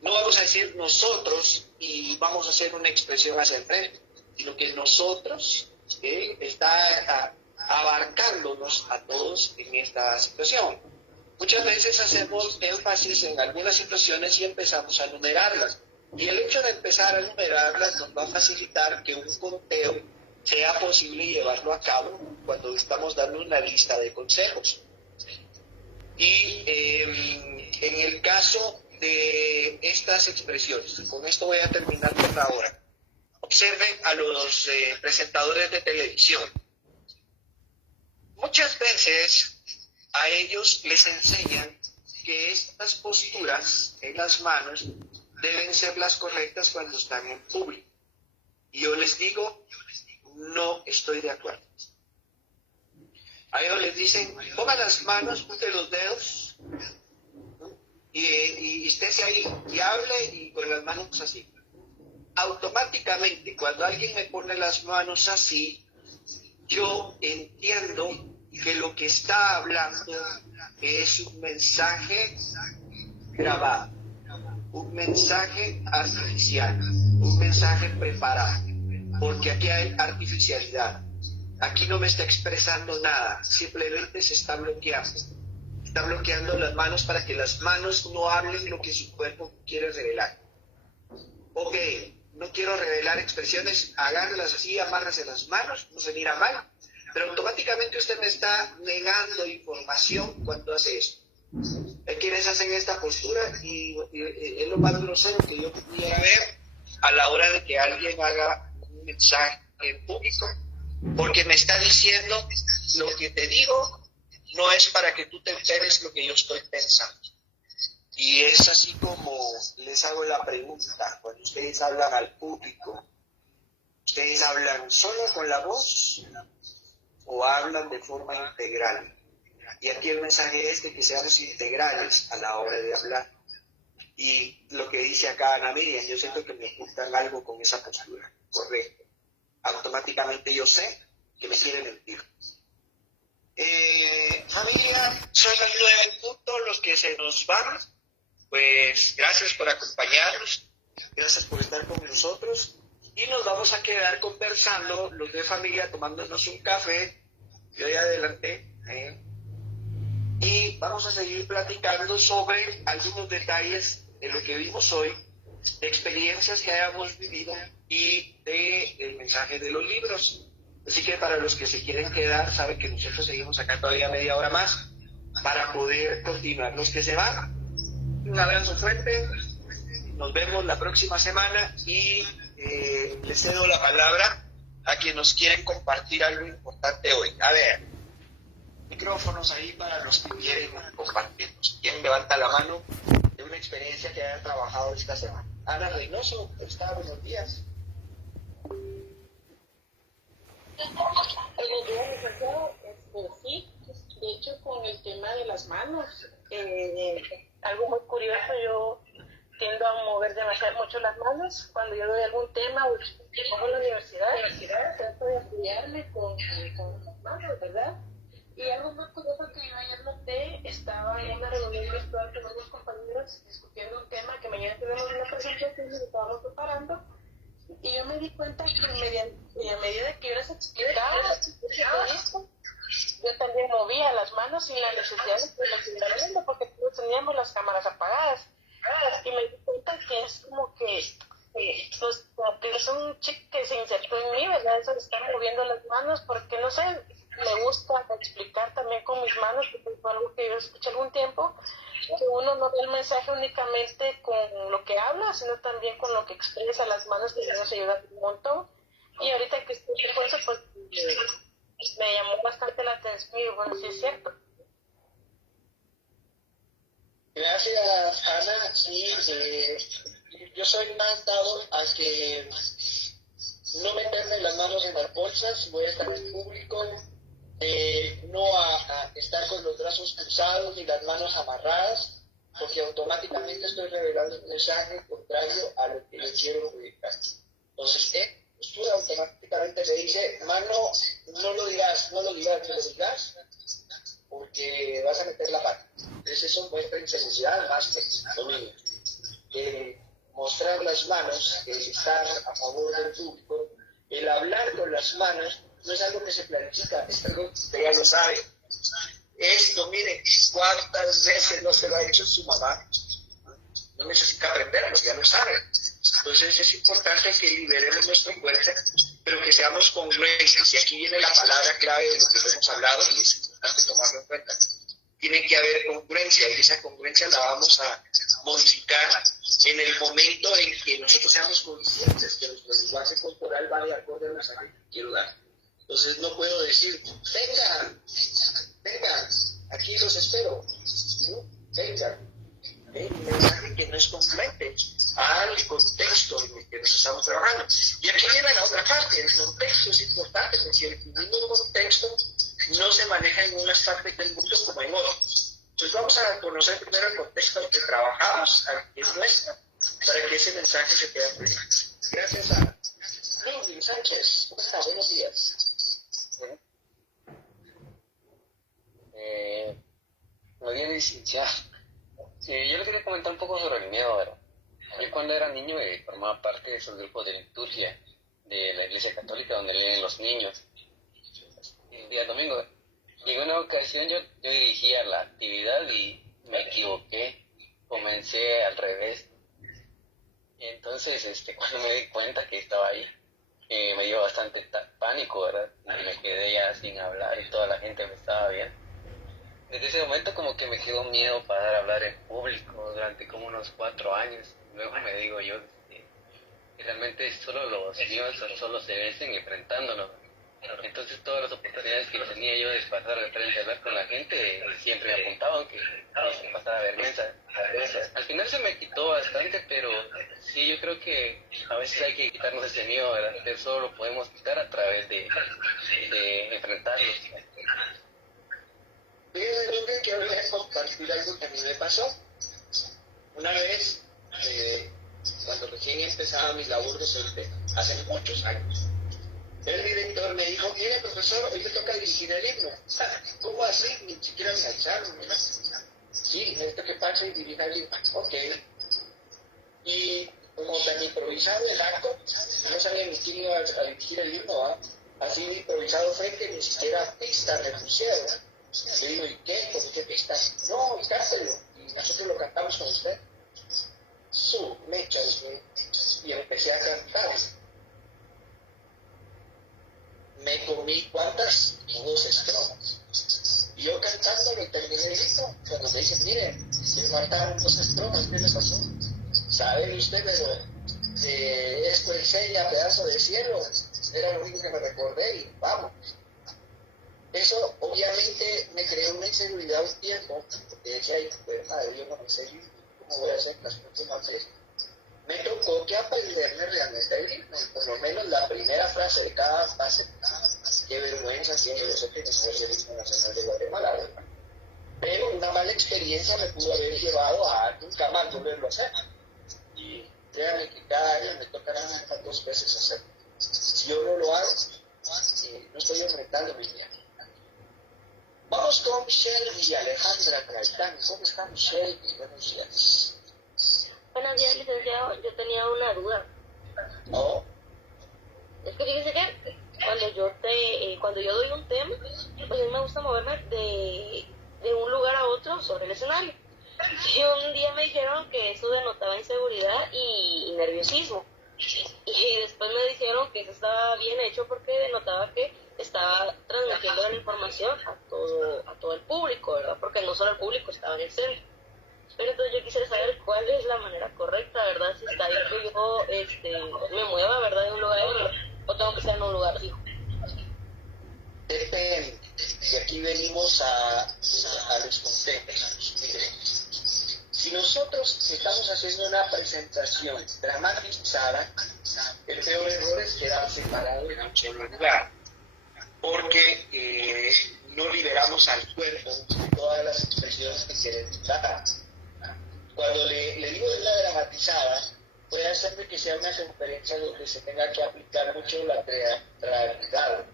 No vamos a decir nosotros y vamos a hacer una expresión hacia el frente, sino que nosotros está abarcándonos a todos en esta situación. Muchas veces hacemos énfasis en algunas situaciones y empezamos a numerarlas. Y el hecho de empezar a numerarlas nos va a facilitar que un conteo sea posible llevarlo a cabo cuando estamos dando una lista de consejos. Y en el caso de estas expresiones, con esto voy a terminar por ahora. Observen a los presentadores de televisión. Muchas veces a ellos les enseñan que estas posturas en las manos deben ser las correctas cuando están en público. Y yo les digo, no estoy de acuerdo. A ellos les dicen, pongan las manos, junte los dedos y estése ahí y hable y con las manos así. Automáticamente, cuando alguien me pone las manos así, yo entiendo que lo que está hablando es un mensaje grabado, un mensaje artificial, un mensaje preparado, porque aquí hay artificialidad. Aquí no me está expresando nada, simplemente se está bloqueando. Está bloqueando las manos para que las manos no hablen lo que su cuerpo quiere revelar. Ok, no quiero revelar expresiones, agárrelas así, amárrase las manos, no se mira mal, pero automáticamente usted me está negando información cuando hace esto. Hay quienes hacen esta postura y es lo más grosero que yo pudiera ver a la hora de que alguien haga un mensaje en público, porque me está diciendo lo que te digo no es para que tú te enteres lo que yo estoy pensando. Y es así como les hago la pregunta, cuando ustedes hablan al público, ¿ustedes hablan solo con la voz o hablan de forma integral? Y aquí el mensaje es de que seamos integrales a la hora de hablar. Y lo que dice acá Ana Miriam, yo siento que me ocultan algo con esa postura, correcto. Automáticamente yo sé que me quieren mentir. Familia, son las 9:00 los que se nos van. Pues gracias por acompañarnos, gracias por estar con nosotros y nos vamos a quedar conversando los de familia, tomándonos un café, yo ya adelanté, y vamos a seguir platicando sobre algunos detalles de lo que vimos hoy, de experiencias que hayamos vivido y del mensaje de los libros. Así que para los que se quieren quedar, saben que nosotros seguimos acá todavía media hora más para poder continuar. Los que se van, un abrazo fuerte, nos vemos la próxima semana y les cedo la palabra a quienes nos quieren compartir algo importante hoy. A ver, micrófonos ahí para los que quieren compartirnos. ¿Quién levanta la mano de una experiencia que haya trabajado esta semana? Ana Reynoso, está, buenos días. Buenos días, licenciado. Sí, de hecho, con el tema de las manos, algo muy curioso, yo tiendo a mover mucho las manos cuando yo doy algún tema o como en la universidad, trato de apoyarme con las manos, ¿verdad? Y algo muy curioso que yo ayer noté, estaba en una reunión virtual con unos compañeros discutiendo un tema que mañana tenemos una presentación y lo estábamos preparando. Y yo me di cuenta que a medida que yo les explicaba esto, yo también movía las manos sin la necesidad de que lo estuvieran viendo, porque todos teníamos las cámaras apagadas. Y me di cuenta que es como que es un chip que se insertó en mí, ¿verdad? Eso de estar moviendo las manos, porque no sé, me gusta explicar también con mis manos, porque fue algo que yo escuché algún tiempo, que uno no ve el mensaje únicamente con lo que habla, sino también con lo que expresa. Las manos que nos ayudan un montón. Y ahorita que estoy con eso, pues me llamó bastante la atención y bueno, sí es cierto. Gracias, Ana. Sí, yo soy más dado a que no meterme las manos en las bolsas, voy a estar en público, no a estar con los brazos cruzados y las manos amarradas, porque automáticamente estoy revelando un mensaje contrario a lo que yo quiero comunicar. Entonces, postura automáticamente le dice, mano, no lo digas, porque vas a meter la pata. Entonces eso muestra inseguridad más que dominio. Mostrar las manos, el estar a favor del público, el hablar con las manos, no es algo que se planifica, es algo que ya lo sabe. Esto, miren, cuántas veces no se lo ha hecho su mamá. No necesita aprenderlo, ya lo sabe. Entonces es importante que liberemos nuestro cuerpo, pero que seamos congruentes. Y aquí viene la palabra clave de lo que hemos hablado y es importante tomarlo en cuenta. Tiene que haber congruencia y esa congruencia la vamos a modificar en el momento en que nosotros seamos conscientes que nuestro lenguaje corporal va de acuerdo a la mensaje que quiero dar. Entonces no puedo decir, venga, aquí los espero, venga. Un mensaje que no es congruente al contexto en el que nos estamos trabajando. Y aquí viene la otra parte, el contexto es importante, porque el mismo contexto no se maneja en unas partes del mundo como en otras. Entonces vamos a conocer primero el contexto en el que trabajamos, al que es nuestro, para que ese mensaje se pueda cumplir. Gracias a Luis Sánchez. ¿Cómo está? Buenos días. Buenos días, licenciado. Sí, yo le quería comentar un poco sobre el miedo, ¿verdad? Yo cuando era niño formaba parte de esos grupos de liturgia de la Iglesia Católica donde leen los niños el día domingo. Y en una ocasión yo dirigía la actividad y me equivoqué, comencé al revés. Y entonces cuando me di cuenta que estaba ahí, me dio bastante pánico, ¿verdad? Y me quedé ya sin hablar y toda la gente me estaba viendo. Desde ese momento como que me quedó miedo para hablar en público durante como unos 4 años. Luego me digo yo que realmente solo los míos solo se vencen enfrentándonos. Entonces todas las oportunidades que tenía yo de pasar de frente a hablar con la gente siempre me apuntaban que pasara vergüenza. Al final se me quitó bastante, pero sí, yo creo que a veces hay que quitarnos ese miedo, ¿verdad? Pero solo lo podemos quitar a través de enfrentarlos. Fíjense, yo creo que voy a compartir algo que a mí me pasó. Una vez, cuando recién empezaba mis labores docente, hace muchos años, el director me dijo, mire profesor, hoy le toca dirigir el himno. ¿Cómo así? Ni siquiera me echaron, ¿no? Sí, necesito que pase y dirija el himno. Ok. Y como tan improvisado el acto, no sabía ni quién iba a dirigir el himno, ¿va? Así improvisado fue que ni siquiera pista me pusieron. Le digo, ¿y qué? ¿Por qué pista? No, cántelo. Y nosotros lo cantamos con usted. Su mecha, y empecé a cantar. Me comí ¿cuántas? 2 estrofas. Y yo cantando lo terminé el himno. Cuando me dicen, mire, me faltaron 2 estrofas, ¿qué le pasó? ¿Sabe usted, pero esto enseña pedazo de cielo? Era lo único que me recordé y vamos. Eso obviamente me creó una inseguridad un tiempo, porque decía, pues madre, yo no me sé, ¿cómo voy a hacer las próximas veces? Me tocó que aprenderme realmente el himno, por lo menos la primera frase de cada fase. Qué vergüenza siendo yo sé que no es el himno nacional de Guatemala, ¿verdad? Pero una mala experiencia me pudo haber llevado a nunca más volverlo a hacer. Y créanme que cada año me tocarán hasta 2 veces hacerlo. Si yo no lo hago, no estoy enfrentando mis viajes. Vamos con Michelle y Alejandra Gaitán. ¿Cómo está Michelle? Buenos días. Buenos días, licenciado. Yo tenía una duda. ¿No? Es que fíjese que cuando yo doy un tema, pues a mí me gusta moverme de un lugar a otro sobre el escenario. Y un día me dijeron que eso denotaba inseguridad y nerviosismo. Y después me dijeron que eso estaba bien hecho porque denotaba que estaba transmitiendo la información a todo el público, ¿verdad? Porque no solo el público estaba en el centro. Pero entonces yo quisiera saber cuál es la manera correcta, ¿verdad? Si está bien que yo me mueva, ¿verdad? De un lugar a otro, o tengo que estar en un lugar fijo. Depende. Y aquí venimos a los contextos. Miren, si nosotros estamos haciendo una presentación dramatizada, el peor error es quedarse parado en un solo lugar, porque no liberamos al cuerpo todas las expresiones que quieren dar. Cuando le digo de la dramatizada, puede hacerme que sea una conferencia donde se tenga que aplicar mucho la teatralidad,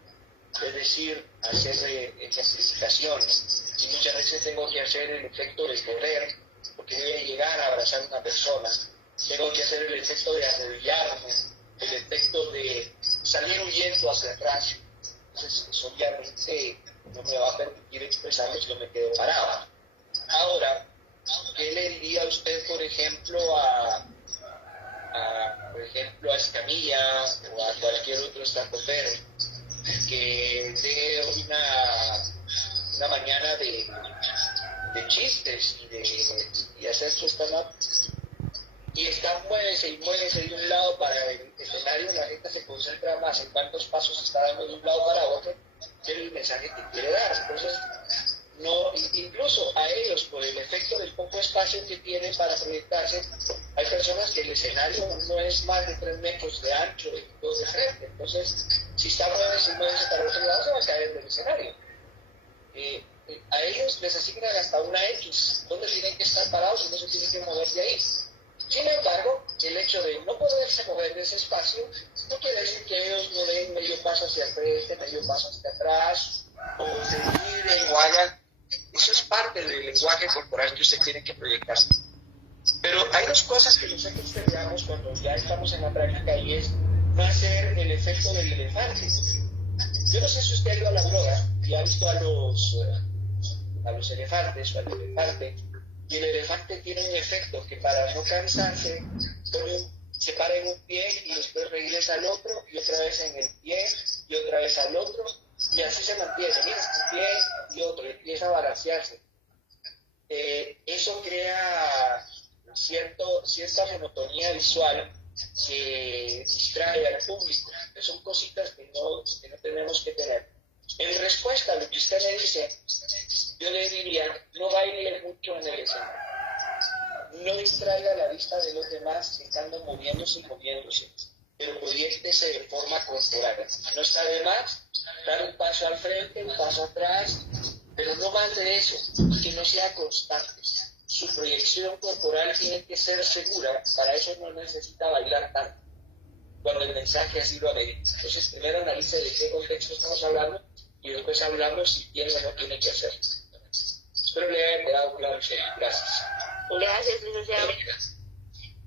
es decir, hacer ejemplificaciones. Y muchas veces tengo que hacer el efecto de correr, porque voy a llegar a abrazar a una persona. Tengo que hacer el efecto de arrodillarme, el efecto de salir huyendo hacia atrás. Entonces, eso obviamente no me va a permitir expresarme si yo me quedo parado. Ahora, ¿qué le diría usted, por ejemplo, a Escamilla o a cualquier otro estandopero que dé una mañana de chistes y hacer su stand-up y está muévese de un lado para el escenario? La gente se concentra más en cuántos pasos está dando de un lado para otro que el mensaje que quiere dar. Entonces, no, incluso a ellos, por el efecto del poco espacio que tienen para proyectarse, hay personas que el escenario no es más de 3 metros de ancho y 2 de frente. Entonces, si está muévese para el otro lado, se va a caer del escenario. A ellos les asignan hasta una X, donde tienen que estar parados y no se tienen que mover de ahí. Sin embargo, el hecho de no poderse mover de ese espacio no quiere decir que ellos no den medio paso hacia el frente, medio paso hacia atrás, o se giren o hagan. Eso es parte del lenguaje corporal que usted tiene que proyectar. Pero hay 2 cosas que nosotros peleamos cuando ya estamos en la práctica, y es no hacer el efecto del elefante. Yo no sé si usted ha ido a la broda y ha visto a los elefantes o al elefante, y el elefante tiene un efecto que para no cansarse se para en un pie y después regresa al otro y otra vez en el pie y otra vez al otro, y así se mantiene, mira, un pie y otro, empieza a balancearse. Eso crea cierta monotonía visual que distrae al público. Son cositas que no tenemos que tener. En respuesta a lo que usted me dice, yo le diría, no baile mucho en el escenario. No distraiga la vista de los demás estando moviéndose, pero proyéctese de forma corporal. No está de más dar un paso al frente, un paso atrás, pero no más de eso, que no sea constante. Su proyección corporal tiene que ser segura, para eso no necesita bailar tanto, cuando el mensaje así lo amerita. Entonces, primero analice de qué contexto estamos hablando y después hablamos si tiene o no tiene que hacer. Espero le haya quedado claro. Gracias. Gracias, licenciado.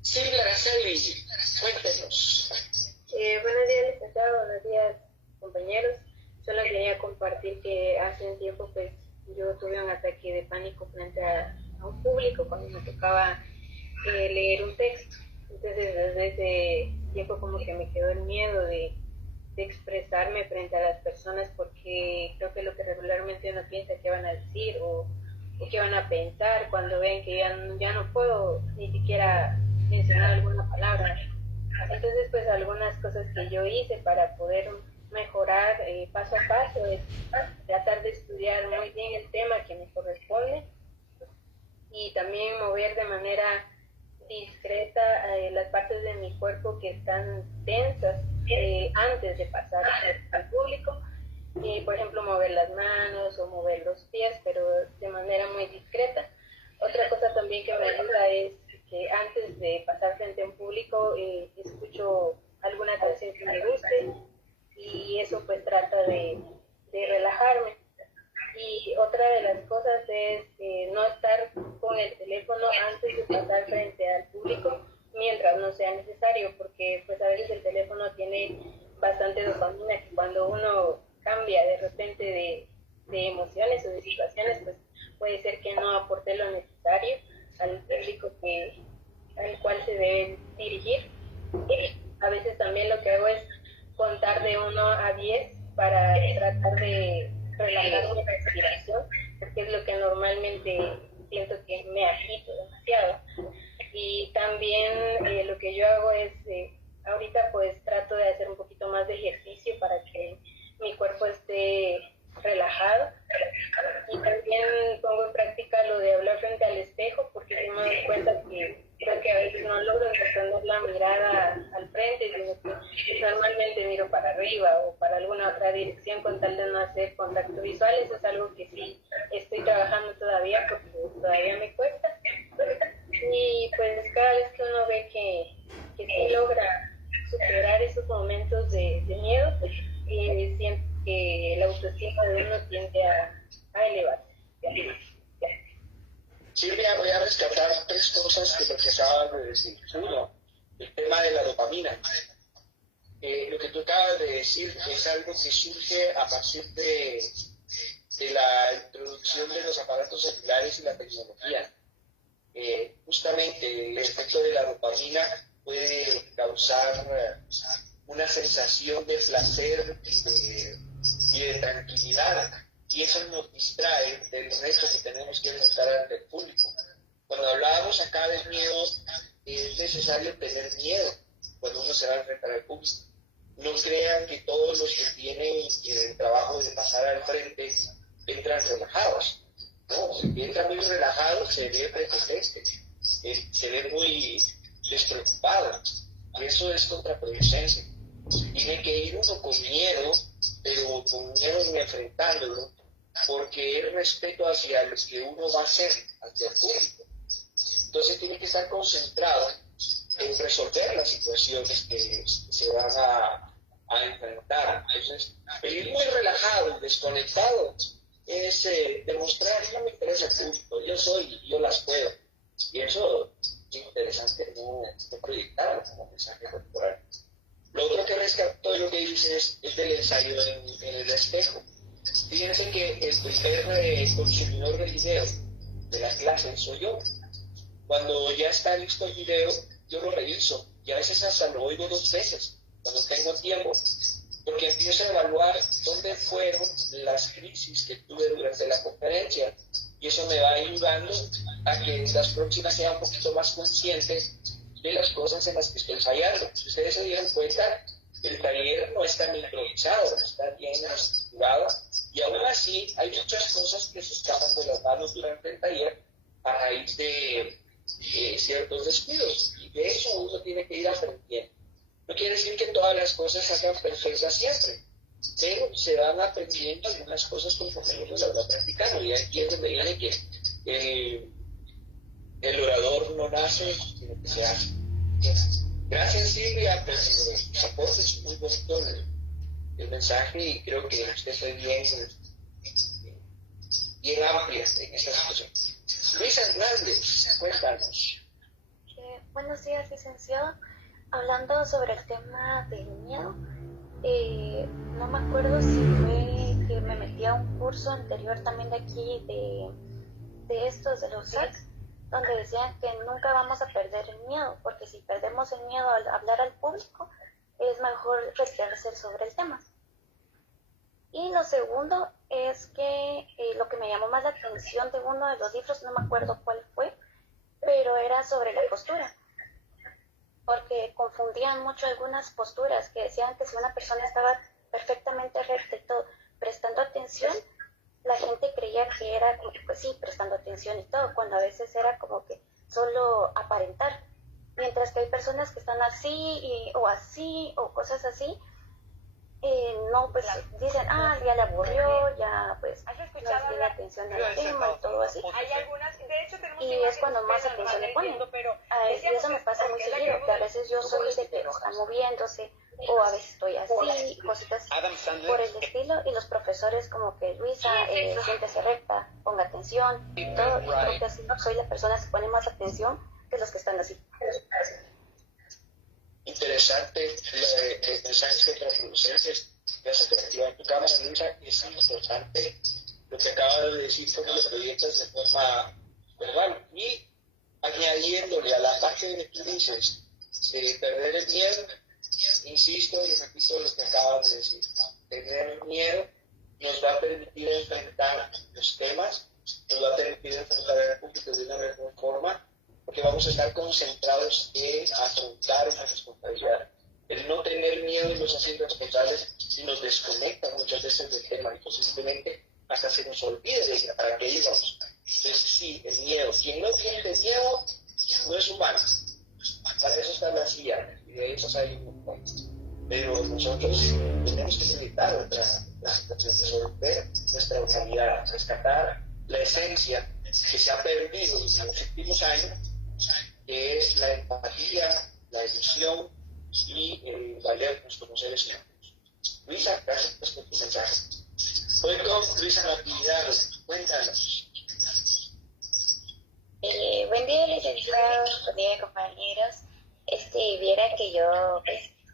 Silvia Araceli, cuéntenos. Buenos días, licenciado. Buenos días, compañeros. Solo quería compartir que hace un tiempo pues yo tuve un ataque de pánico frente a un público cuando me tocaba leer un texto. Entonces desde ese tiempo como que me quedó el miedo de expresarme frente a las personas, porque creo que lo que regularmente uno piensa que van a decir o qué van a pensar cuando ven que ya no puedo ni siquiera mencionar alguna palabra. Entonces pues algunas cosas que yo hice para poder mejorar paso a paso es tratar de estudiar muy bien el tema que me corresponde y también mover de manera discreta las partes de mi cuerpo que están tensas antes de pasar al público. Por ejemplo, mover las manos o mover los pies, pero de manera muy discreta. Otra cosa también que me ayuda es que antes de pasar frente a un público escucho alguna canción que me guste y eso pues trata de relajarme. Y otra de las cosas es no estar con el teléfono antes de pasar frente al público mientras no sea necesario, porque pues a veces el teléfono tiene bastante dopamina que cuando uno cambia de repente de emociones o de situaciones, pues puede ser que no aporte lo necesario al público al cual se debe dirigir. A veces también lo que hago es contar de 1 a 10 para tratar de relajar mi respiración, porque es lo que normalmente siento que me agito demasiado. Y también lo que yo hago es, ahorita pues trato de hacer un poquito más de ejercicio para que mi cuerpo esté relajado, y también pongo en práctica lo de hablar frente al espejo, porque me doy cuenta que creo que a veces no logro sostener la mirada al frente, sino que normalmente miro para arriba o para alguna otra dirección con tal de no hacer contacto visual. Eso es algo que sí estoy trabajando todavía porque todavía me cuesta. Y pues cada vez que uno ve que sí logra superar esos momentos de miedo, siento que la autoestima de uno tiende a elevarse. Silvia, voy a rescatar tres cosas de lo que acabas de decir. Uno, el tema de la dopamina. Lo que tú acabas de decir es algo que surge a partir de la introducción de los aparatos celulares y la tecnología. Justamente el efecto de la dopamina puede causar una sensación de placer y de tranquilidad, y eso nos distrae del reto que tenemos que enfrentar ante el público. Cuando hablábamos acá del miedo, es necesario tener miedo cuando uno se va a enfrentar al público. No crean que todos los que tienen el trabajo de pasar al frente entran relajados. No, el que entra muy relajado se ve prepotente, se ve muy despreocupado, y eso es contraproducente. Tiene que ir uno con miedo, pero con miedo enfrentándolo, porque es respeto hacia lo que uno va a hacer, hacia el público. Entonces tiene que estar concentrado en resolver las situaciones que se van a enfrentar. Entonces, el ir muy relajado y desconectado es demostrar que no me interesa el público, yo soy, yo las puedo. Y eso es interesante no proyectarlo como mensaje corporal. Lo otro que rescato de lo que dices es del ensayo en el espejo. Fíjense que el primer consumidor del video de la clase soy yo. Cuando ya está listo el video, yo lo reviso y a veces hasta lo oigo 2 veces cuando tengo tiempo, porque empiezo a evaluar dónde fueron las crisis que tuve durante la conferencia, y eso me va ayudando a que en las próximas sea un poquito más consciente de las cosas en las que estoy fallando. Si ustedes se dieron cuenta, el taller no es tan improvisado, está bien estructurado, y aún así hay muchas cosas que se escapan de las manos durante el taller a raíz de ciertos descuidos, y de eso uno tiene que ir aprendiendo. No quiere decir que todas las cosas salgan perfectas siempre, pero se van aprendiendo algunas cosas conforme uno las va practicando, y aquí es donde viene que el orador no nace, sino que se hace. Gracias, Silvia, por sus aportes, muy bonito el mensaje, y creo que usted fue bien amplia en esta situación. Luis Hernández, cuéntanos. Buenos días, licenciado. Hablando sobre el tema del miedo, no me acuerdo si fue que me metí a un curso anterior también de aquí, de estos, de los SAC, donde decían que nunca vamos a perder el miedo, porque si perdemos el miedo al hablar al público, es mejor retirarse sobre el tema. Y lo segundo es que lo que me llamó más la atención de uno de los libros, no me acuerdo cuál fue, pero era sobre la postura, porque confundían mucho algunas posturas, que decían que si una persona estaba perfectamente recta y todo, prestando atención, la gente creía que era como que, pues sí, prestando atención y todo, cuando a veces era como que solo aparentar, mientras que hay personas que están así o cosas así, no, pues dicen, ya le aburrió, ya pues no tiene atención al tema y todo así. Hay algunas, de hecho tenemos y es cuando más atención le ponen. Y eso me pasa muy seguido, que a veces yo soy de que está moviéndose, o a veces estoy así, cositas por el estilo, y los profesores como que, Luisa, siéntese recta, ponga atención y todo, y creo que así soy la persona que pone más atención que los que están así. Interesante el mensaje contraproducentes. Gracias por activar tu cámara, Luisa. Es importante lo que acabas de decir, porque lo proyectas de forma verbal. Y añadiéndole a la parte de que tú dices, perder el miedo, insisto y repito lo que acabas de decir. Tener el miedo nos va a permitir enfrentar los temas, nos va a permitir enfrentar al público de una mejor forma, porque vamos a estar concentrados en afrontar esa responsabilidad. El no tener miedo nos hace irresponsables y nos desconecta muchas veces del tema, y posiblemente hasta se nos olvide de para qué íbamos. Entonces sí, el miedo. Quien no tiene miedo no es humana. Para eso está la silla, y de esas hay un montón. Pero nosotros tenemos que meditar la situación, resolver nuestra humanidad, rescatar la esencia que se ha perdido en los últimos años, que es la empatía, la ilusión y el valernos como seres humanos. Luisa, gracias por tu mensaje. Hoy con Luisa Natividad, cuéntanos. Buen día, licenciado, buen día, compañeros. Viera que yo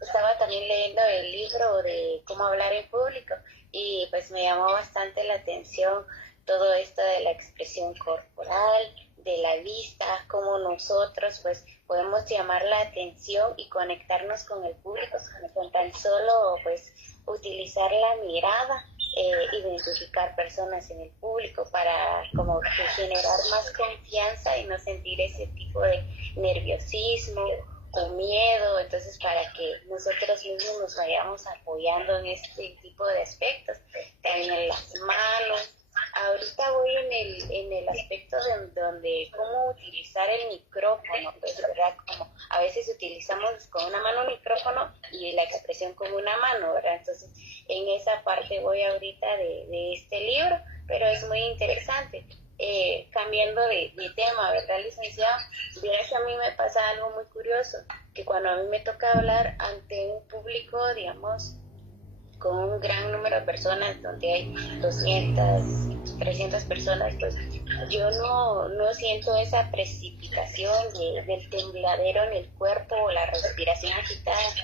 estaba también leyendo el libro de cómo hablar en público y pues me llamó bastante la atención todo esto de la expresión corporal, de la vista, cómo nosotros pues podemos llamar la atención y conectarnos con el público con tan solo pues utilizar la mirada, identificar personas en el público para como que generar más confianza y no sentir ese tipo de nerviosismo o miedo, entonces para que nosotros mismos nos vayamos apoyando en este tipo de aspectos, también en las manos. Ahorita voy en el aspecto donde cómo utilizar el micrófono, pues verdad, como a veces utilizamos con una mano el micrófono y la expresión con una mano, ¿verdad? Entonces en esa parte voy ahorita de este libro, pero es muy interesante. Cambiando de tema, ¿verdad, licenciado? Mira que a mí me pasa algo muy curioso, que cuando a mí me toca hablar ante un público, digamos, con un gran número de personas, donde hay 200, 300 personas, pues yo no siento esa precipitación del tembladero en el cuerpo o la respiración agitada,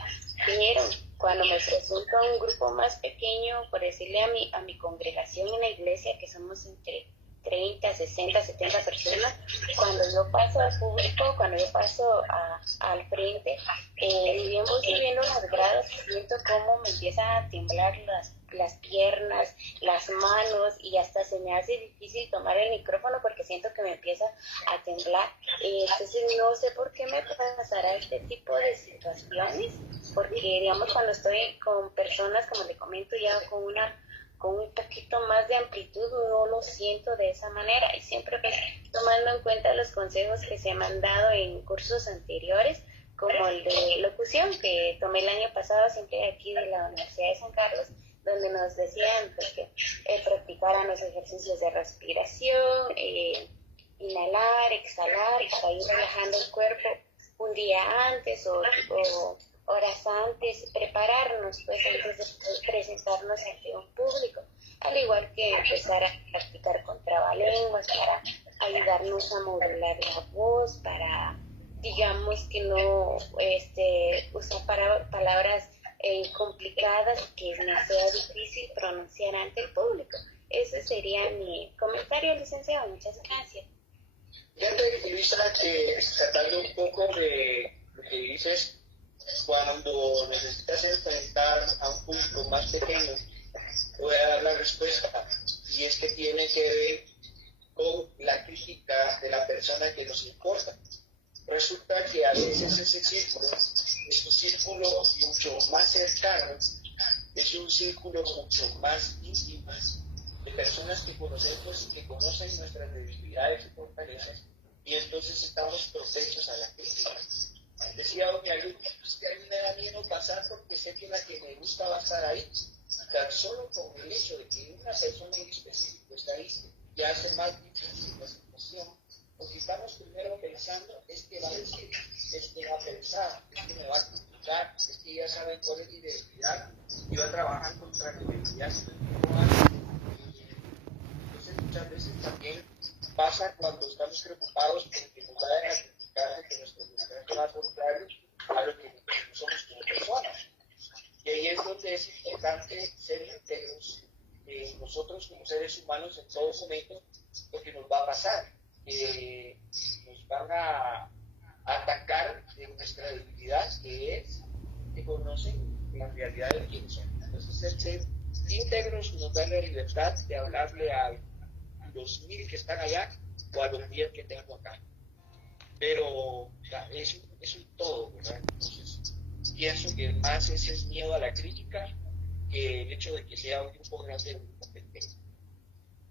pero cuando me presento a un grupo más pequeño, por decirle a mi congregación en la iglesia, que somos entre 30, 60, 70 personas, cuando yo paso al público, cuando yo paso al frente, y bien voy subiendo las gradas, siento cómo me empiezan a temblar las piernas, las manos, y hasta se me hace difícil tomar el micrófono porque siento que me empieza a temblar. Entonces no sé por qué me pasará este tipo de situaciones, porque digamos cuando estoy con personas, como le comento, ya con un poquito más de amplitud, no lo siento de esa manera, y siempre pues tomando en cuenta los consejos que se me han dado en cursos anteriores, como el de locución que tomé el año pasado, siempre aquí de la Universidad de San Carlos, donde nos decían pues, que practicaran los ejercicios de respiración, inhalar, exhalar, para ir relajando el cuerpo un día antes o horas antes, prepararnos pues antes de presentarnos ante un público, al igual que empezar a practicar con trabalenguas para ayudarnos a modular la voz, para digamos que no usar palabras complicadas que no sea difícil pronunciar ante el público. Ese sería mi comentario, licenciado. Muchas gracias. Fíjate, Luisa, que tratando un poco de lo que dices, cuando necesitas enfrentar a un público más pequeño, voy a dar la respuesta, y es que tiene que ver con la crítica de la persona que nos importa. Resulta que a veces ese círculo es un círculo mucho más cercano, es un círculo mucho más íntimo de personas que conocemos y que conocen nuestras debilidades y fortalezas, y entonces estamos propensos a la crítica. Decía mi alumno, pues que a mí me da miedo pasar porque sé que la que me gusta va a estar ahí. Tan solo con el hecho de que una persona en específico está ahí, ya hace más difícil la situación. Lo que estamos primero pensando es que va a decir, es que va a pensar, es que me va a criticar, es que ya saben cuál es mi debilidad y va a trabajar contra mi debilidad. Entonces muchas veces también pasa cuando estamos preocupados porque nos vayan a criticar de que nuestro mensaje va contrario a lo que somos como personas. Y ahí es donde es importante ser íntegros nosotros como seres humanos en todo momento, porque nos va a pasar. Nos van a atacar de nuestra debilidad, que es que conocen la realidad de quién son. Entonces, el ser íntegros nos da la libertad de hablarle a los 1000 que están allá o a los 10 que tengo acá. Pero es un todo, ¿verdad? Entonces, pienso que más ese es miedo a la crítica que el hecho de que sea un grupo grande o un grupo pequeño.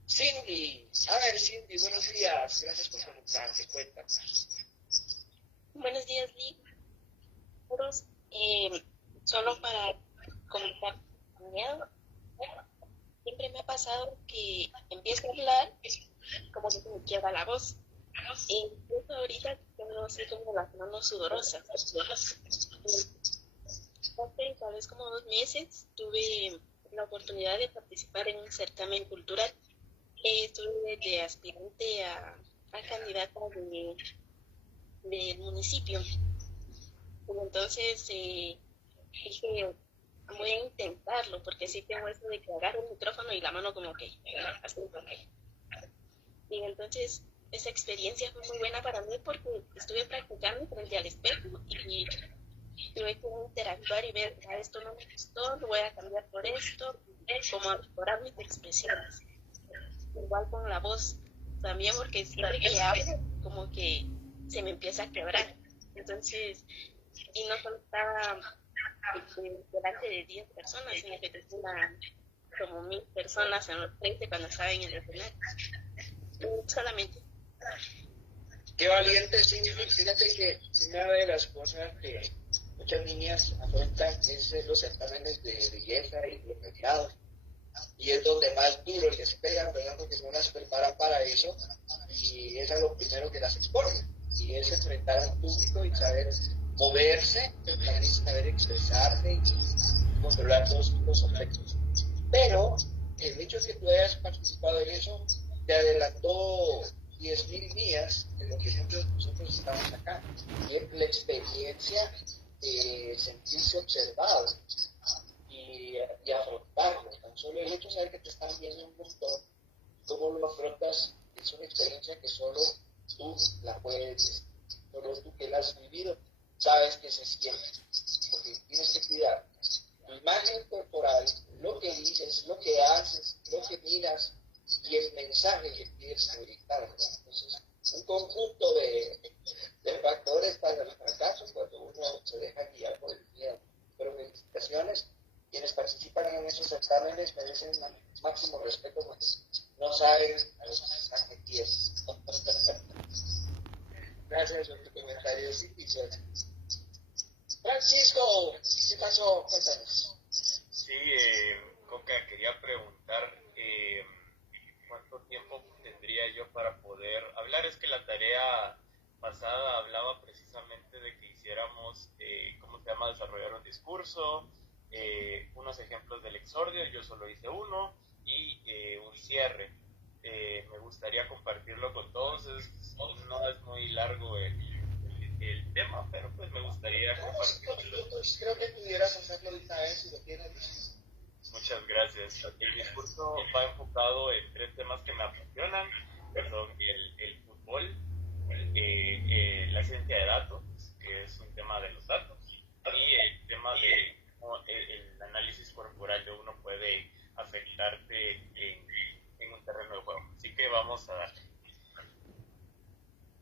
Cindy, a ver Cindy, buenos días, gracias por preguntarte, cuéntanos. las manos sudorosas. Hace tal vez como 2 meses tuve la oportunidad de participar en un certamen cultural. Estuve de aspirante a candidata del municipio. Entonces dije, voy a intentarlo, porque sí tengo eso de que agarro el micrófono y la mano como que así. Y entonces esa experiencia fue muy buena para mí porque estuve practicando frente al espejo y tuve que interactuar y ver, esto no me gustó, lo voy a cambiar por esto, como mejorar mis expresiones. Igual con la voz también, porque siempre que hablo como que se me empieza a quebrar. Entonces, y no solo estaba delante de 10 personas, sino que tenía como 1000 personas en los frente cuando estaba en el escenario. Solamente. Qué valiente, sí. Fíjate que una de las cosas que muchas niñas afrontan es los certámenes de belleza y los mediados. Y es donde más duro les pegan, ¿verdad? Porque no las preparan para eso. Y es lo primero que las expone. Y es enfrentar al público y saber moverse, también saber expresarse y controlar todos los aspectos. Pero el hecho de que tú hayas participado en eso te adelantó 10.000 días de lo que nosotros estamos acá. Y es la experiencia de sentirse observado y afrontarlo. Tan solo el hecho de saber que te están viendo un montón, cómo lo afrontas, es una experiencia que solo tú la puedes, solo tú que la has vivido, sabes que se siente. Porque tienes que cuidar tu imagen corporal, lo que dices, lo que haces, lo que miras y el mensaje que quieres comunicar. Entonces, un conjunto de factores para el fracaso cuando uno se deja guiar por el miedo. Pero felicitaciones, quienes participan en esos certámenes merecen máximo respeto porque no saben a los que están metidos. Gracias por tu comentario. Francisco, ¿qué pasó? Cuéntanos. Sí, Coca, quería preguntar cuánto tiempo tendría yo para poder hablar. Es que la tarea pasada hablaba precisamente de que hiciéramos, desarrollar un discurso, unos ejemplos del exordio, yo solo hice uno, y un cierre. Me gustaría compartirlo con todos, no es muy largo el tema, pero pues me gustaría compartirlo. Creo que pudieras hacerlo de una vez si lo tienes. Muchas gracias. El discurso va enfocado en 3 temas que me apasionan, que son el fútbol, la ciencia de datos, que es un tema de los datos, y el tema de cómo el análisis corporal de uno puede afectarte en un terreno de juego. Así que vamos a darle.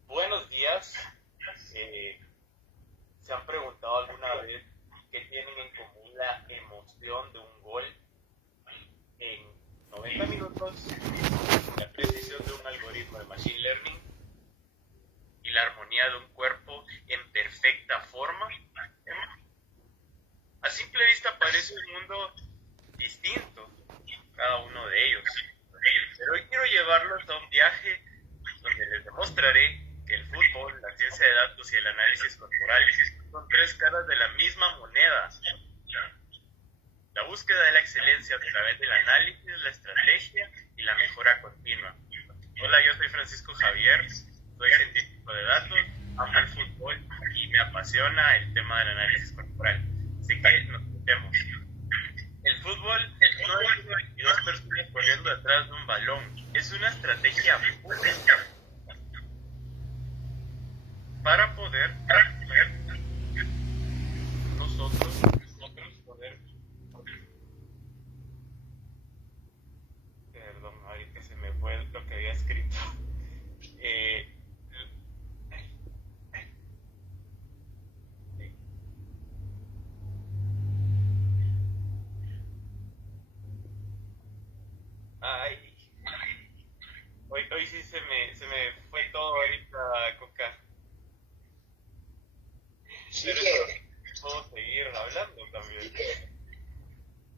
Buenos días. ¿Se han preguntado alguna vez qué tienen en común la emoción de un gol en 90 minutos, la precisión de un algoritmo de machine learning y la armonía de un cuerpo en perfecta forma? A simple vista parece un mundo distinto, cada uno de ellos. Pero hoy quiero llevarlos a un viaje donde les demostraré que el fútbol, la ciencia de datos y el análisis corporal son 3 caras de la misma moneda. La búsqueda de la excelencia a través del análisis, la estrategia y la mejora continua. Hola, yo soy Francisco Javier, soy científico de datos, amo el fútbol y me apasiona el tema del análisis corporal. Así que nos metemos. El fútbol no es 22 personas corriendo detrás de un balón, es una estrategia pura para poder nosotros poder, perdón, ahí que se me fue lo que había escrito. Hoy sí se me fue todo ahorita, Coca. Sí, pero puedo seguir hablando también.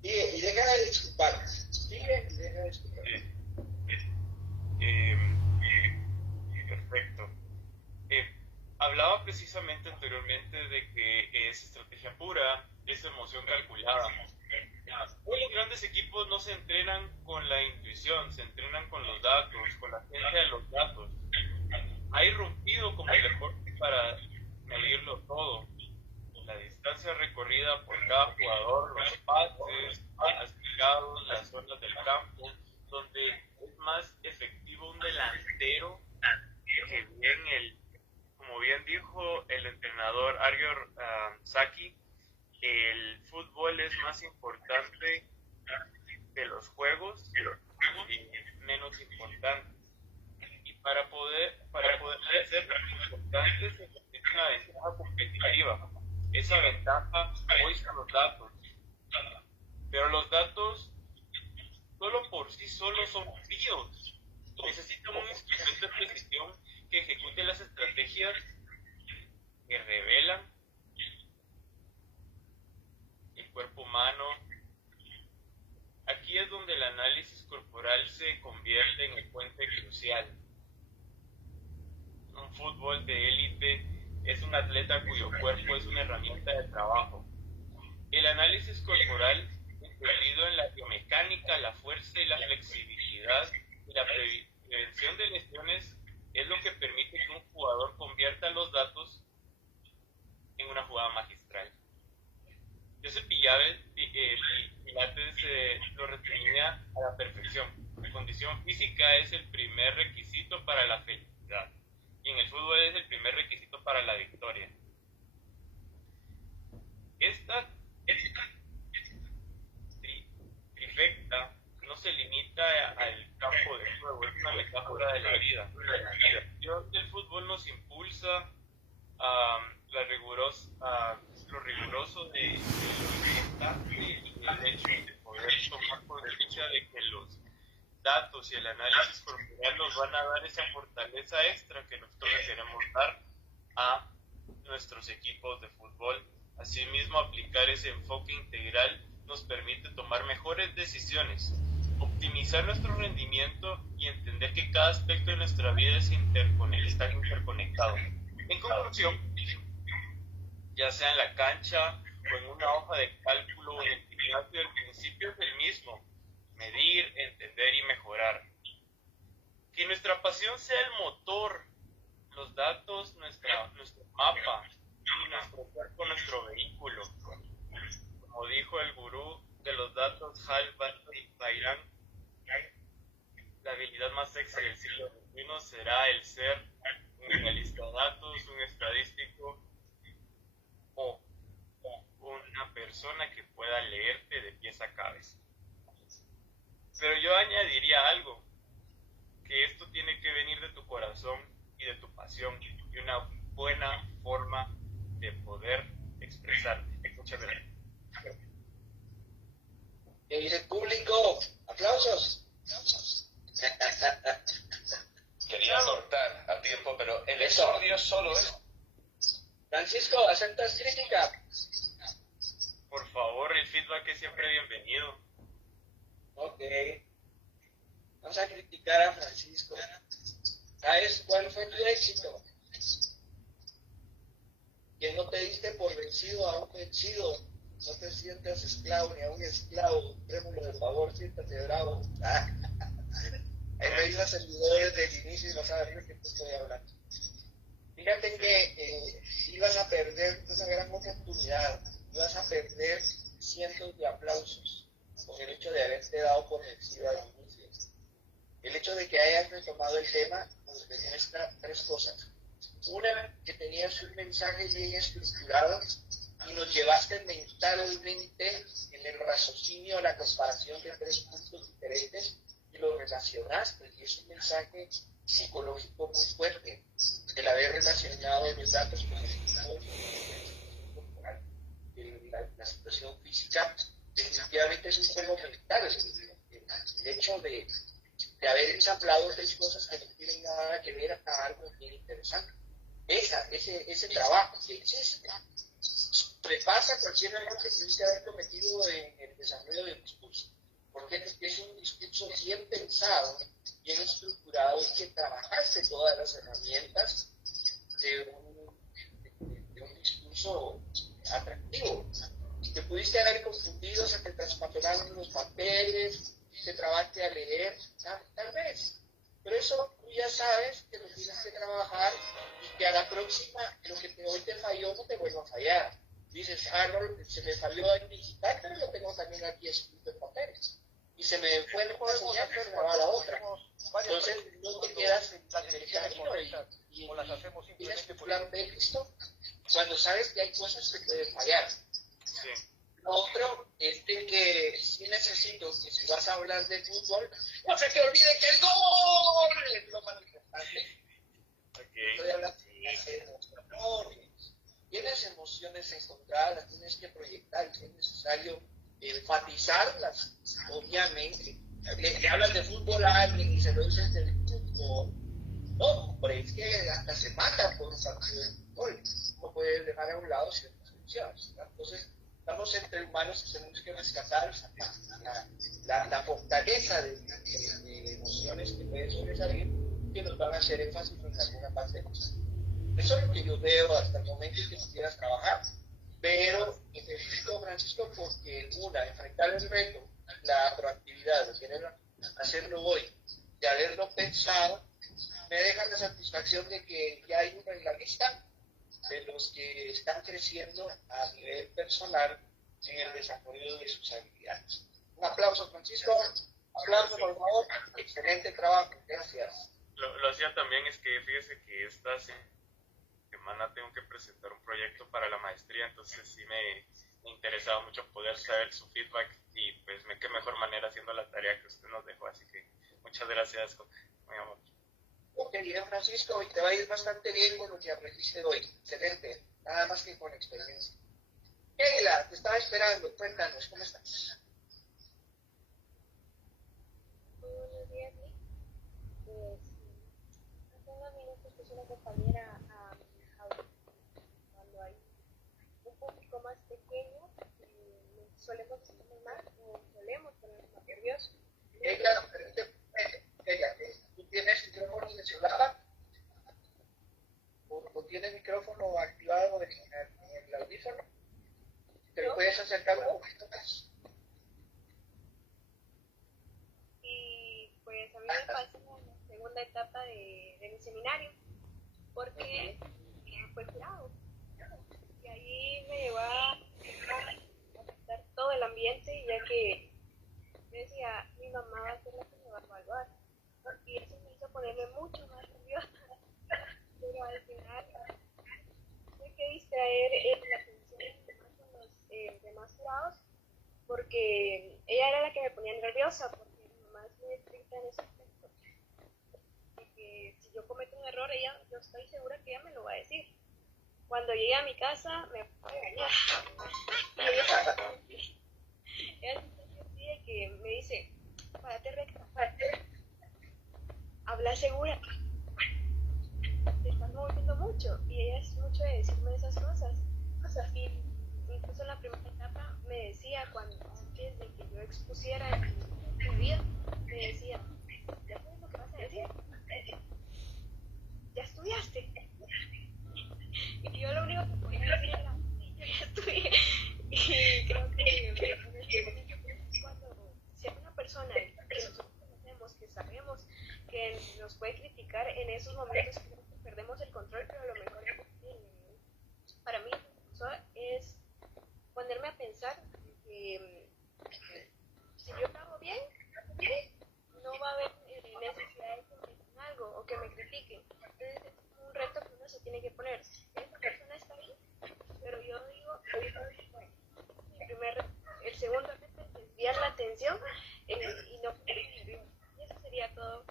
Y deja de disculpar. Sigue y deja de disculpar. Perfecto. hablaba precisamente anteriormente de que es estrategia pura, es emoción calculada. Hoy los grandes equipos no se entrenan con la intuición, se entrenan con los datos, con la ciencia de los datos. Ha irrumpido como el deporte para medirlo todo. La distancia recorrida por cada jugador, los pases, las picados, las zonas del campo, donde es más efectivo un delantero que bien como bien dijo el entrenador Argyor Saki, el fútbol es más importante de los juegos y menos importante. Y para poder ser importantes se necesita una ventaja competitiva. Esa ventaja hoy son los datos. Pero los datos solo por sí solos son fríos. Necesitan un instrumento de precisión que ejecute las estrategias que revelan el cuerpo humano. Aquí es donde el análisis corporal se convierte en el puente crucial. Un fútbol de élite es un atleta cuyo cuerpo es una herramienta de trabajo. El análisis corporal, entendido en la biomecánica, la fuerza y la flexibilidad y la prevención de lesiones, es lo que permite que un jugador convierta los datos en una jugada magistral. Joseph Pilates lo resumía a la perfección. La condición física es el primer requisito para la felicidad y en el fútbol es el primer requisito para la victoria. Esta trifecta no se limita al campo de juego, es una metáfora de la vida. La acción del fútbol nos impulsa a lo riguroso de lo importante y el hecho de poder tomar conciencia de que los datos y el análisis corporal nos van a dar esa fortaleza extra que nosotros le queremos dar a nuestros equipos de fútbol. Asimismo, aplicar ese enfoque integral nos permite tomar mejores decisiones, optimizar nuestro rendimiento y entender que cada aspecto de nuestra vida está interconectado. En conclusión, ya sea en la cancha o en una hoja de cálculo o en el gimnasio, el principio es el mismo: medir, entender y mejorar. Que nuestra pasión sea el motor, los datos, nuestro mapa y nuestro cuerpo, nuestro vehículo. Como dijo el gurú de los datos, Hal Bayram, la habilidad más sexy del siglo XXI será el ser un analista de datos, un estadístico o una persona que pueda leerte de pies a cabeza. Pero yo añadiría algo, que esto tiene que venir de tu corazón y de tu pasión y una buena forma de poder expresarte. Muchas gracias. ¿Qué dice el público? ¡Aplausos! Quería cortar a tiempo, pero el exordio solo es... Francisco, ¿aceptas crítica? Por favor, el feedback es siempre bienvenido. Ok. Vamos a criticar a Francisco. ¿Sabes cuál fue tu éxito? Que no te diste por vencido a un vencido. No te sientas esclavo ni a un esclavo. Trémulo de favor, siéntate bravo. Ahí me ibas el video desde el inicio y no sabes de qué te estoy hablando. Fíjate que ibas a perder esa gran oportunidad. Ibas a perder cientos de aplausos por el hecho de haberte dado por vencido al inicio. El hecho de que hayas retomado el tema nos demuestra tres cosas. Una, que tenías un mensaje bien estructurado y nos llevaste mentalmente en el raciocinio a la comparación de tres puntos diferentes y lo relacionaste, y es un mensaje psicológico muy fuerte el haber relacionado los datos positivos la situación física. Definitivamente es un juego mental. El hecho de haber ensamblado tres cosas que no tienen nada que ver a algo bien interesante. Ese trabajo que existe sobrepasa cualquier error que tuviste haber cometido en el desarrollo del discurso, porque es un discurso bien pensado, bien estructurado, y que trabajaste todas las herramientas de un hizo atractivo. Te pudiste haber confundido, se te traspapegaron los papeles, te trabaste a leer, tal vez. Pero eso tú ya sabes que lo tienes que trabajar y que a la próxima lo que hoy te falló no te vuelva a fallar. Dices, no, se me falló en digital, pero lo tengo también aquí escrito en papeles. Y se me fue el juego, ya se me va a la otra. Entonces no te quedas en el camino y tienes tu plan B listo cuando sabes que hay cosas que pueden fallar. Sí. Lo otro es de que sí necesito que si vas a hablar de fútbol, no se te olvide que el gol es lo más importante. Estoy hablando de hacer emociones. Tienes emociones encontradas, tienes que proyectar, es necesario enfatizarlas, obviamente. Le hablas de fútbol a alguien y se lo dices del fútbol. No, pero es que hasta se mata por un partido de fútbol. No puedes dejar a un lado ciertas emociones. Entonces, estamos entre humanos y tenemos que rescatar la fortaleza de emociones que pueden sobresalir, que nos van a hacer énfasis en alguna parte de nosotros. Eso es lo que yo veo hasta el momento en que tú quieras trabajar. Pero necesito, Francisco, porque enfrentar el reto, la proactividad, de querer hacerlo hoy, de haberlo pensado, me deja la satisfacción de que ya hay uno en la lista de los que están creciendo a nivel personal en el desarrollo de sus habilidades. Un aplauso, Francisco. Aplauso, por favor. Excelente trabajo. Gracias. Lo hacía también es que fíjese que esta semana tengo que presentar un proyecto para la maestría, entonces sí me interesaba mucho poder saber su feedback y pues qué mejor manera haciendo la tarea que usted nos dejó, así que muchas gracias, muy amable. Ok, bien, Francisco, y te va a ir bastante bien con lo que aprendiste hoy. Excelente, nada más que con experiencia. Keila, te estaba esperando, cuéntanos, ¿cómo estás? Buenos días, Nick. Pues, hace unos minutos puse una compañera a cuando hay un público más pequeño, solemos ponernos más nerviosos. Keila, ¿tú tienes micrófono de celular? ¿O tienes micrófono activado en el audífono? ¿Te lo puedes acercar un poquito más? Y pues a mí me pasó en la segunda etapa de mi seminario, porque fue curado. Y ahí me llevó a afectar todo el ambiente, ya que yo decía, mi mamá va a ser la que me va a evaluar. Y eso me hizo ponerme mucho más nerviosa. Pero al final tuve que distraer la atención con los demás jurados, porque ella era la que me ponía nerviosa, porque mi mamá es muy estricta en ese aspecto. Y que si yo cometo un error, yo estoy segura que ella me lo va a decir. Cuando llegue a mi casa, me va a regañar. Y ella siempre que me dice, párate recta, habla segura, te estás moviendo mucho. Y ella es mucho de decirme esas cosas. Y incluso en la primera etapa me decía, antes de que yo expusiera mi vida, me decía, ¿ya sabes lo que vas a decir? ¿Ya estudiaste? Y yo lo único que podía decir era, sí, yo ya estudié. Y creo que cuando si hay una persona que nosotros conocemos, que sabemos que nos puede criticar, en esos momentos creo que perdemos el control, pero lo mejor para mí es ponerme a pensar que si yo lo hago bien, no va a haber necesidad de que me digan algo o que me critiquen. Entonces es un reto que uno se tiene que poner. Esta persona está ahí, pero yo digo, el segundo reto es desviar la atención y no ponerme nervioso. Y eso sería todo.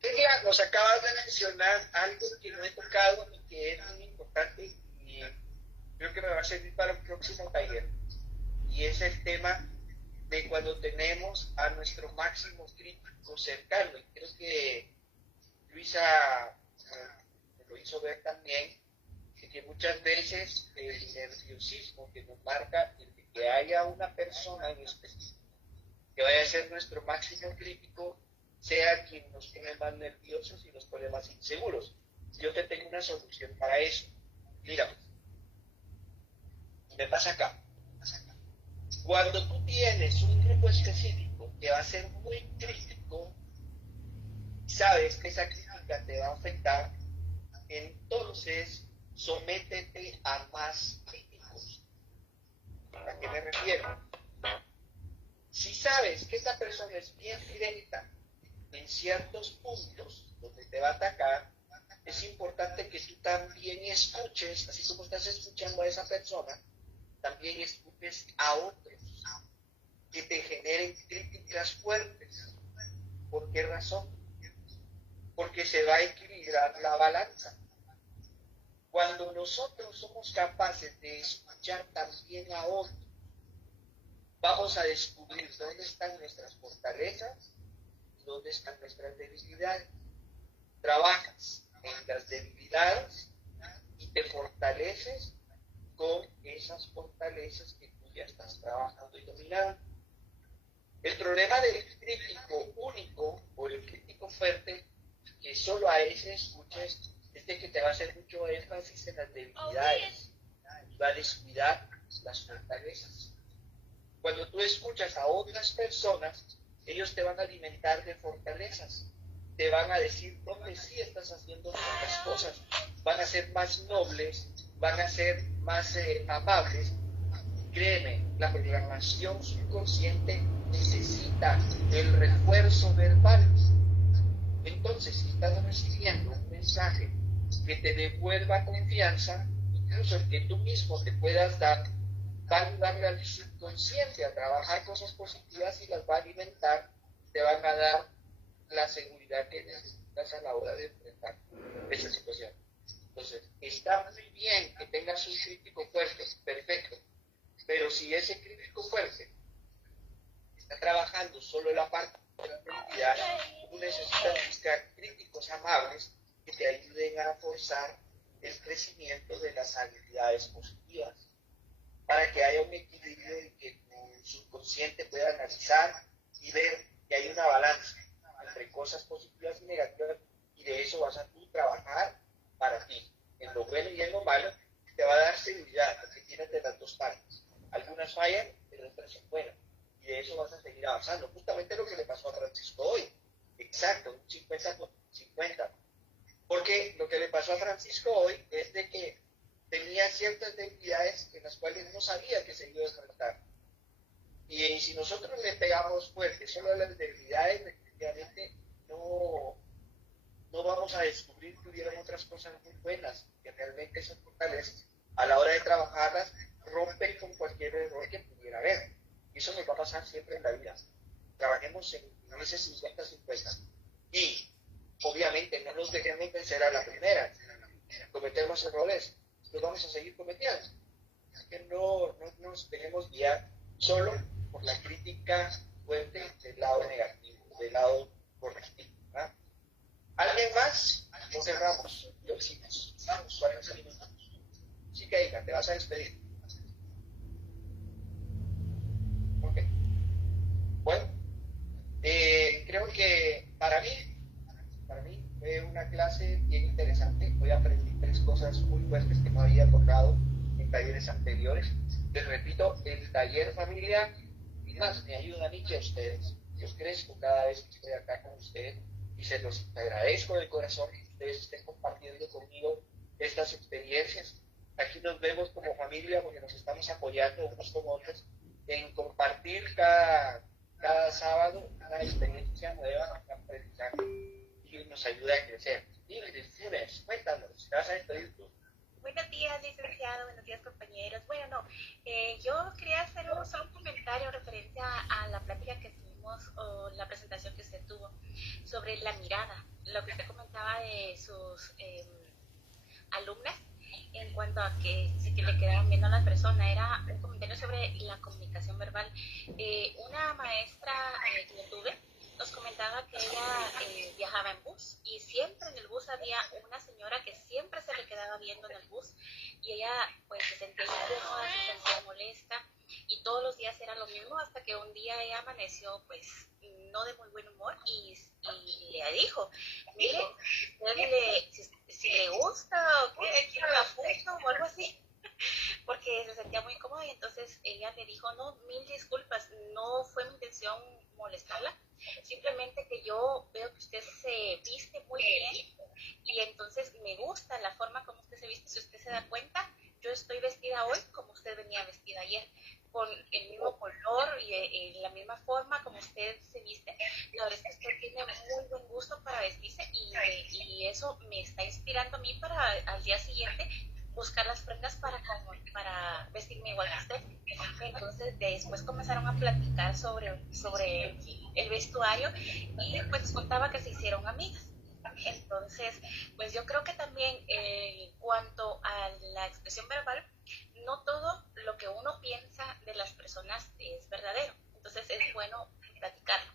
Celia, nos acabas de mencionar algo que no he tocado y que es muy importante y creo que me va a servir para el próximo taller. Y es el tema de cuando tenemos a nuestro máximo crítico cercano. Y creo que Luisa me lo hizo ver también, que muchas veces el nerviosismo que nos marca el de que haya una persona en específico que vaya a ser nuestro máximo crítico sea quien nos pone más nerviosos y nos pone más inseguros. yo te tengo una solución para eso. Mira, me pasa acá. Cuando tú tienes un grupo específico que va a ser muy crítico, sabes que esa crítica te va a afectar, entonces sométete a más críticos. ¿A qué me refiero? Si sabes que esta persona es bien directa en ciertos puntos donde te va a atacar, es importante que tú también escuches, así como estás escuchando a esa persona, también escuches a otros que te generen críticas fuertes. ¿Por qué razón? Porque se va a equilibrar la balanza. Cuando nosotros somos capaces de escuchar también a otros, vamos a descubrir dónde están nuestras fortalezas y dónde están nuestras debilidades. Trabajas en las debilidades y te fortaleces con esas fortalezas que tú ya estás trabajando y dominando. El problema del crítico único o el crítico fuerte, que solo a ese escuches, es de que te va a hacer mucho énfasis en las debilidades y va a descuidar las fortalezas. Cuando tú escuchas a otras personas, ellos te van a alimentar de fortalezas, te van a decir dónde sí estás haciendo ciertas cosas, van a ser más nobles, van a ser más amables. Créeme, la programación subconsciente necesita el refuerzo verbal. Entonces, si estás recibiendo un mensaje que te devuelva confianza, incluso el que tú mismo te puedas dar, va a ayudarle al subconsciente a trabajar cosas positivas y las va a alimentar, te van a dar la seguridad que necesitas a la hora de enfrentar esa situación. Entonces, está muy bien que tengas un crítico fuerte, perfecto, pero si ese crítico fuerte está trabajando solo en la parte de la identidad, tú necesitas buscar críticos amables que te ayuden a forzar el crecimiento de las habilidades positivas, para que haya un equilibrio y que tu subconsciente pueda analizar y ver que hay una balanza entre cosas positivas y negativas, y de eso vas a tú trabajar para ti. En lo bueno y en lo malo te va a dar seguridad, porque tienes de las dos partes. Algunas fallan, pero otras son buenas. Y de eso vas a seguir avanzando. Justamente lo que le pasó a Francisco hoy. Exacto, un 50-50. Porque lo que le pasó a Francisco hoy es de que tenía ciertas debilidades en las cuales no sabía que se iba a enfrentar. Y si nosotros le pegamos fuerte solo a las debilidades, definitivamente no vamos a descubrir que hubieran otras cosas muy buenas, que realmente esas fortalezas, a la hora de trabajarlas, rompen con cualquier error que pudiera haber. Y eso nos va a pasar siempre en la vida. Trabajemos en ese 50-50. Y, obviamente, no nos dejemos vencer a la primera. Cometemos errores, los vamos a seguir cometiendo. Así que no nos dejemos guiar solo por la crítica fuerte del lado negativo, del lado correctivo. ¿Verdad? ¿Alguien más? O cerramos. Yo sí. Vamos, 40 minutos. Chica, hija, te vas a despedir. Ok. Bueno, creo que para mí fue una clase bien interesante. Hoy aprendí 3 cosas muy fuertes que no había tocado en talleres anteriores. Les repito, el taller familiar, y más, me ayudan y a ustedes. Yo crezco cada vez que estoy acá con ustedes y se los agradezco de corazón que ustedes estén compartiendo conmigo estas experiencias. Aquí nos vemos como familia porque nos estamos apoyando unos con otros en compartir cada sábado una experiencia nueva, un aprendizaje y nos ayuda a crecer. Dime, Funes, cuéntanos, ¿te vas a despedir tú? Buenos días, licenciado, buenos días, compañeros. Bueno, no, yo quería hacer solo un comentario en referencia a la plática que tuvimos o la presentación que usted tuvo sobre la mirada, lo que usted comentaba de sus alumnas en cuanto a que si que le quedaban viendo a la persona, era un comentario sobre la comunicación verbal. Una maestra que yo tuve nos comentaba que ella viajaba en bus y siempre en el bus había una señora que siempre se le quedaba viendo en el bus y ella pues se sentía incómoda, se sentía molesta y todos los días era lo mismo hasta que un día ella amaneció pues no de muy buen humor y le dijo, mire, si si le gusta o qué, quiere una foto o algo así, porque se sentía muy incómoda y entonces ella le dijo, no, mil disculpas, no fue mi intención molestarla, simplemente que yo veo que usted se viste muy bien y entonces me gusta la forma como usted se viste, si usted se da cuenta, yo estoy vestida hoy como usted venía vestida ayer, con el mismo color y la misma forma como usted se viste. La verdad es que usted tiene muy buen gusto para vestirse y eso me está inspirando a mí para al día siguiente buscar las prendas para vestirme igual que usted. Entonces después comenzaron a platicar sobre el vestuario y pues contaba que se hicieron amigas. Entonces, pues yo creo que también en cuanto a la expresión verbal, no todo lo que uno piensa de las personas es verdadero. Entonces es bueno platicarlo.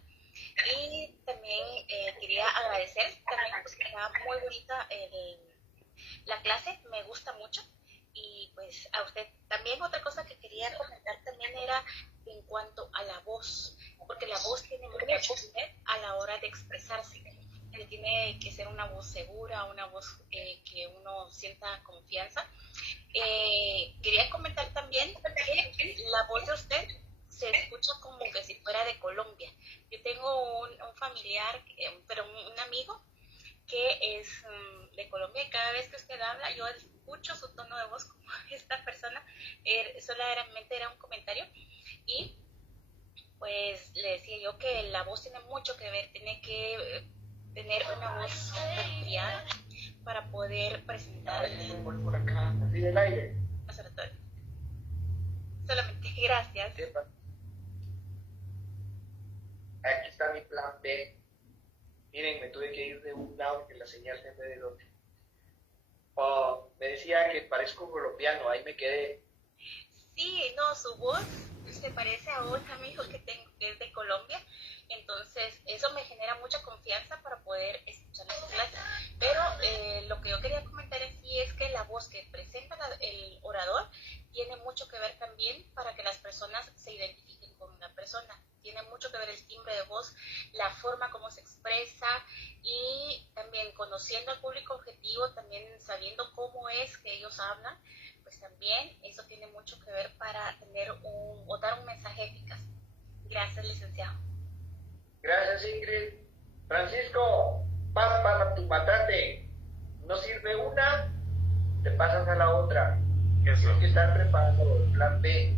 Y también quería agradecer, también pues estaba muy bonita la clase, me gusta mucho. Y pues a usted también otra cosa que quería comentar también era en cuanto a la voz, porque la voz tiene mucho que ver a la hora de expresarse. Tiene que ser una voz segura, una voz que uno sienta confianza. Quería comentar también que la voz de usted se escucha como que si fuera de Colombia. Yo tengo un familiar, pero un amigo que es de Colombia y cada vez que usted habla yo escucho su tono de voz como esta persona. Solamente era un comentario y pues le decía yo que la voz tiene mucho que ver, tiene que tener una voz apropiada para poder presentar por acá, así del aire. observatorio. Solamente gracias. Aquí está mi plan B. Miren, me tuve que ir de un lado porque la señal se fue del otro. Me decía que parezco colombiano, ahí me quedé. Sí, no, su voz se parece a un amigo que tengo que es de Colombia, entonces eso me genera mucha confianza para poder escuchar la clase. Pero lo que yo quería comentar en sí es que la voz que presenta el orador tiene mucho que ver también para que las personas se identifiquen con una persona. Tiene mucho que ver el timbre de voz, la forma como se expresa y también conociendo al público objetivo, también sabiendo cómo es que ellos hablan, pues también eso tiene mucho que ver para tener o dar un mensaje eficaz. Gracias, licenciado. Gracias, Ingrid. Francisco, vas para tu matate. No sirve una, te pasas a la otra. Tienes que estar preparado el plan B.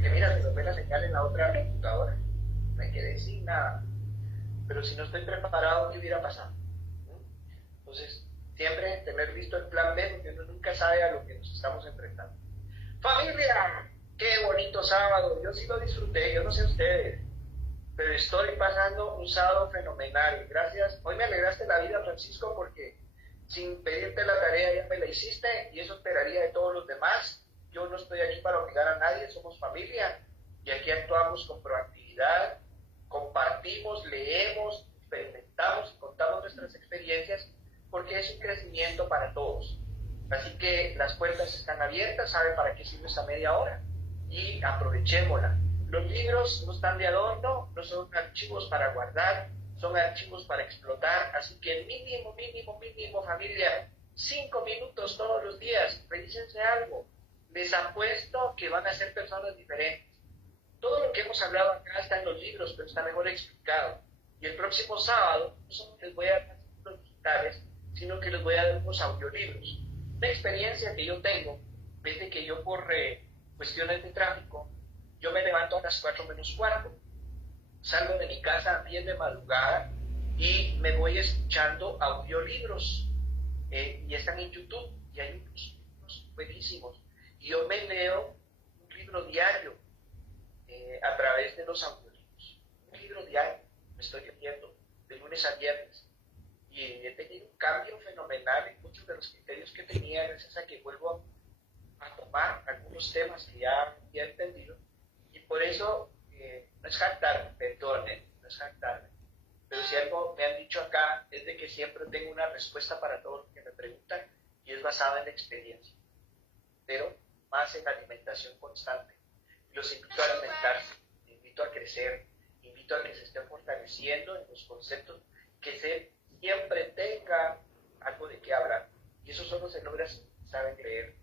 Que mira, se me fue la señal en la otra computadora. Me quedé sin nada. Pero si no estoy preparado, ¿qué hubiera pasado? Entonces, siempre tener listo el plan B, porque uno nunca sabe a lo que nos estamos enfrentando. ¡Familia! ¡Qué bonito sábado! Yo sí lo disfruté, yo no sé ustedes. Pero estoy pasando un sábado fenomenal. Gracias. Hoy me alegraste la vida, Francisco, porque sin pedirte la tarea ya me la hiciste y eso esperaría de todos los demás. Yo no estoy aquí para obligar a nadie, somos familia y aquí actuamos con proactividad, compartimos, leemos, experimentamos y contamos nuestras experiencias porque es un crecimiento para todos. Así que las puertas están abiertas, sabe para qué sirve esa media hora y aprovechémosla. Los libros no están de adorno, no son archivos para guardar, son archivos para explotar, así que mínimo, familia, 5 minutos todos los días, revísense algo. Les apuesto que van a ser personas diferentes. Todo lo que hemos hablado acá está en los libros, pero está mejor explicado. Y el próximo sábado no solo les voy a dar libros digitales, sino que les voy a dar unos audiolibros. Una experiencia que yo tengo, desde que yo por cuestiones de tráfico, yo me levanto a las 4 menos cuarto, salgo de mi casa bien de madrugada y me voy escuchando audiolibros. Y están en YouTube y hay unos libros buenísimos. Y yo me leo un libro diario a través de los audiolibros. Un libro diario me estoy leyendo de lunes a viernes. Y he tenido un cambio fenomenal en muchos de los criterios que tenía gracias a que vuelvo a tomar algunos temas que ya había entendido. Y por eso no es jactarme, perdonen, no es jactarme. Pero si algo me han dicho acá es de que siempre tengo una respuesta para todo lo que me preguntan y es basada en la experiencia. Pero más en la alimentación constante. Los invito a alimentarse, invito a crecer, invito a que se estén fortaleciendo en los conceptos, que se siempre tenga algo de qué hablar. y eso solo se logra si saben leer.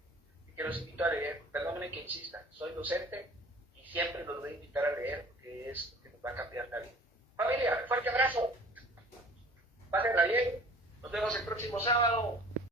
Y que los invito a leer, perdónenme que insista, soy docente y siempre los voy a invitar a leer porque es lo que nos va a cambiar la vida. Familia, fuerte abrazo, pásenla bien, nos vemos el próximo sábado.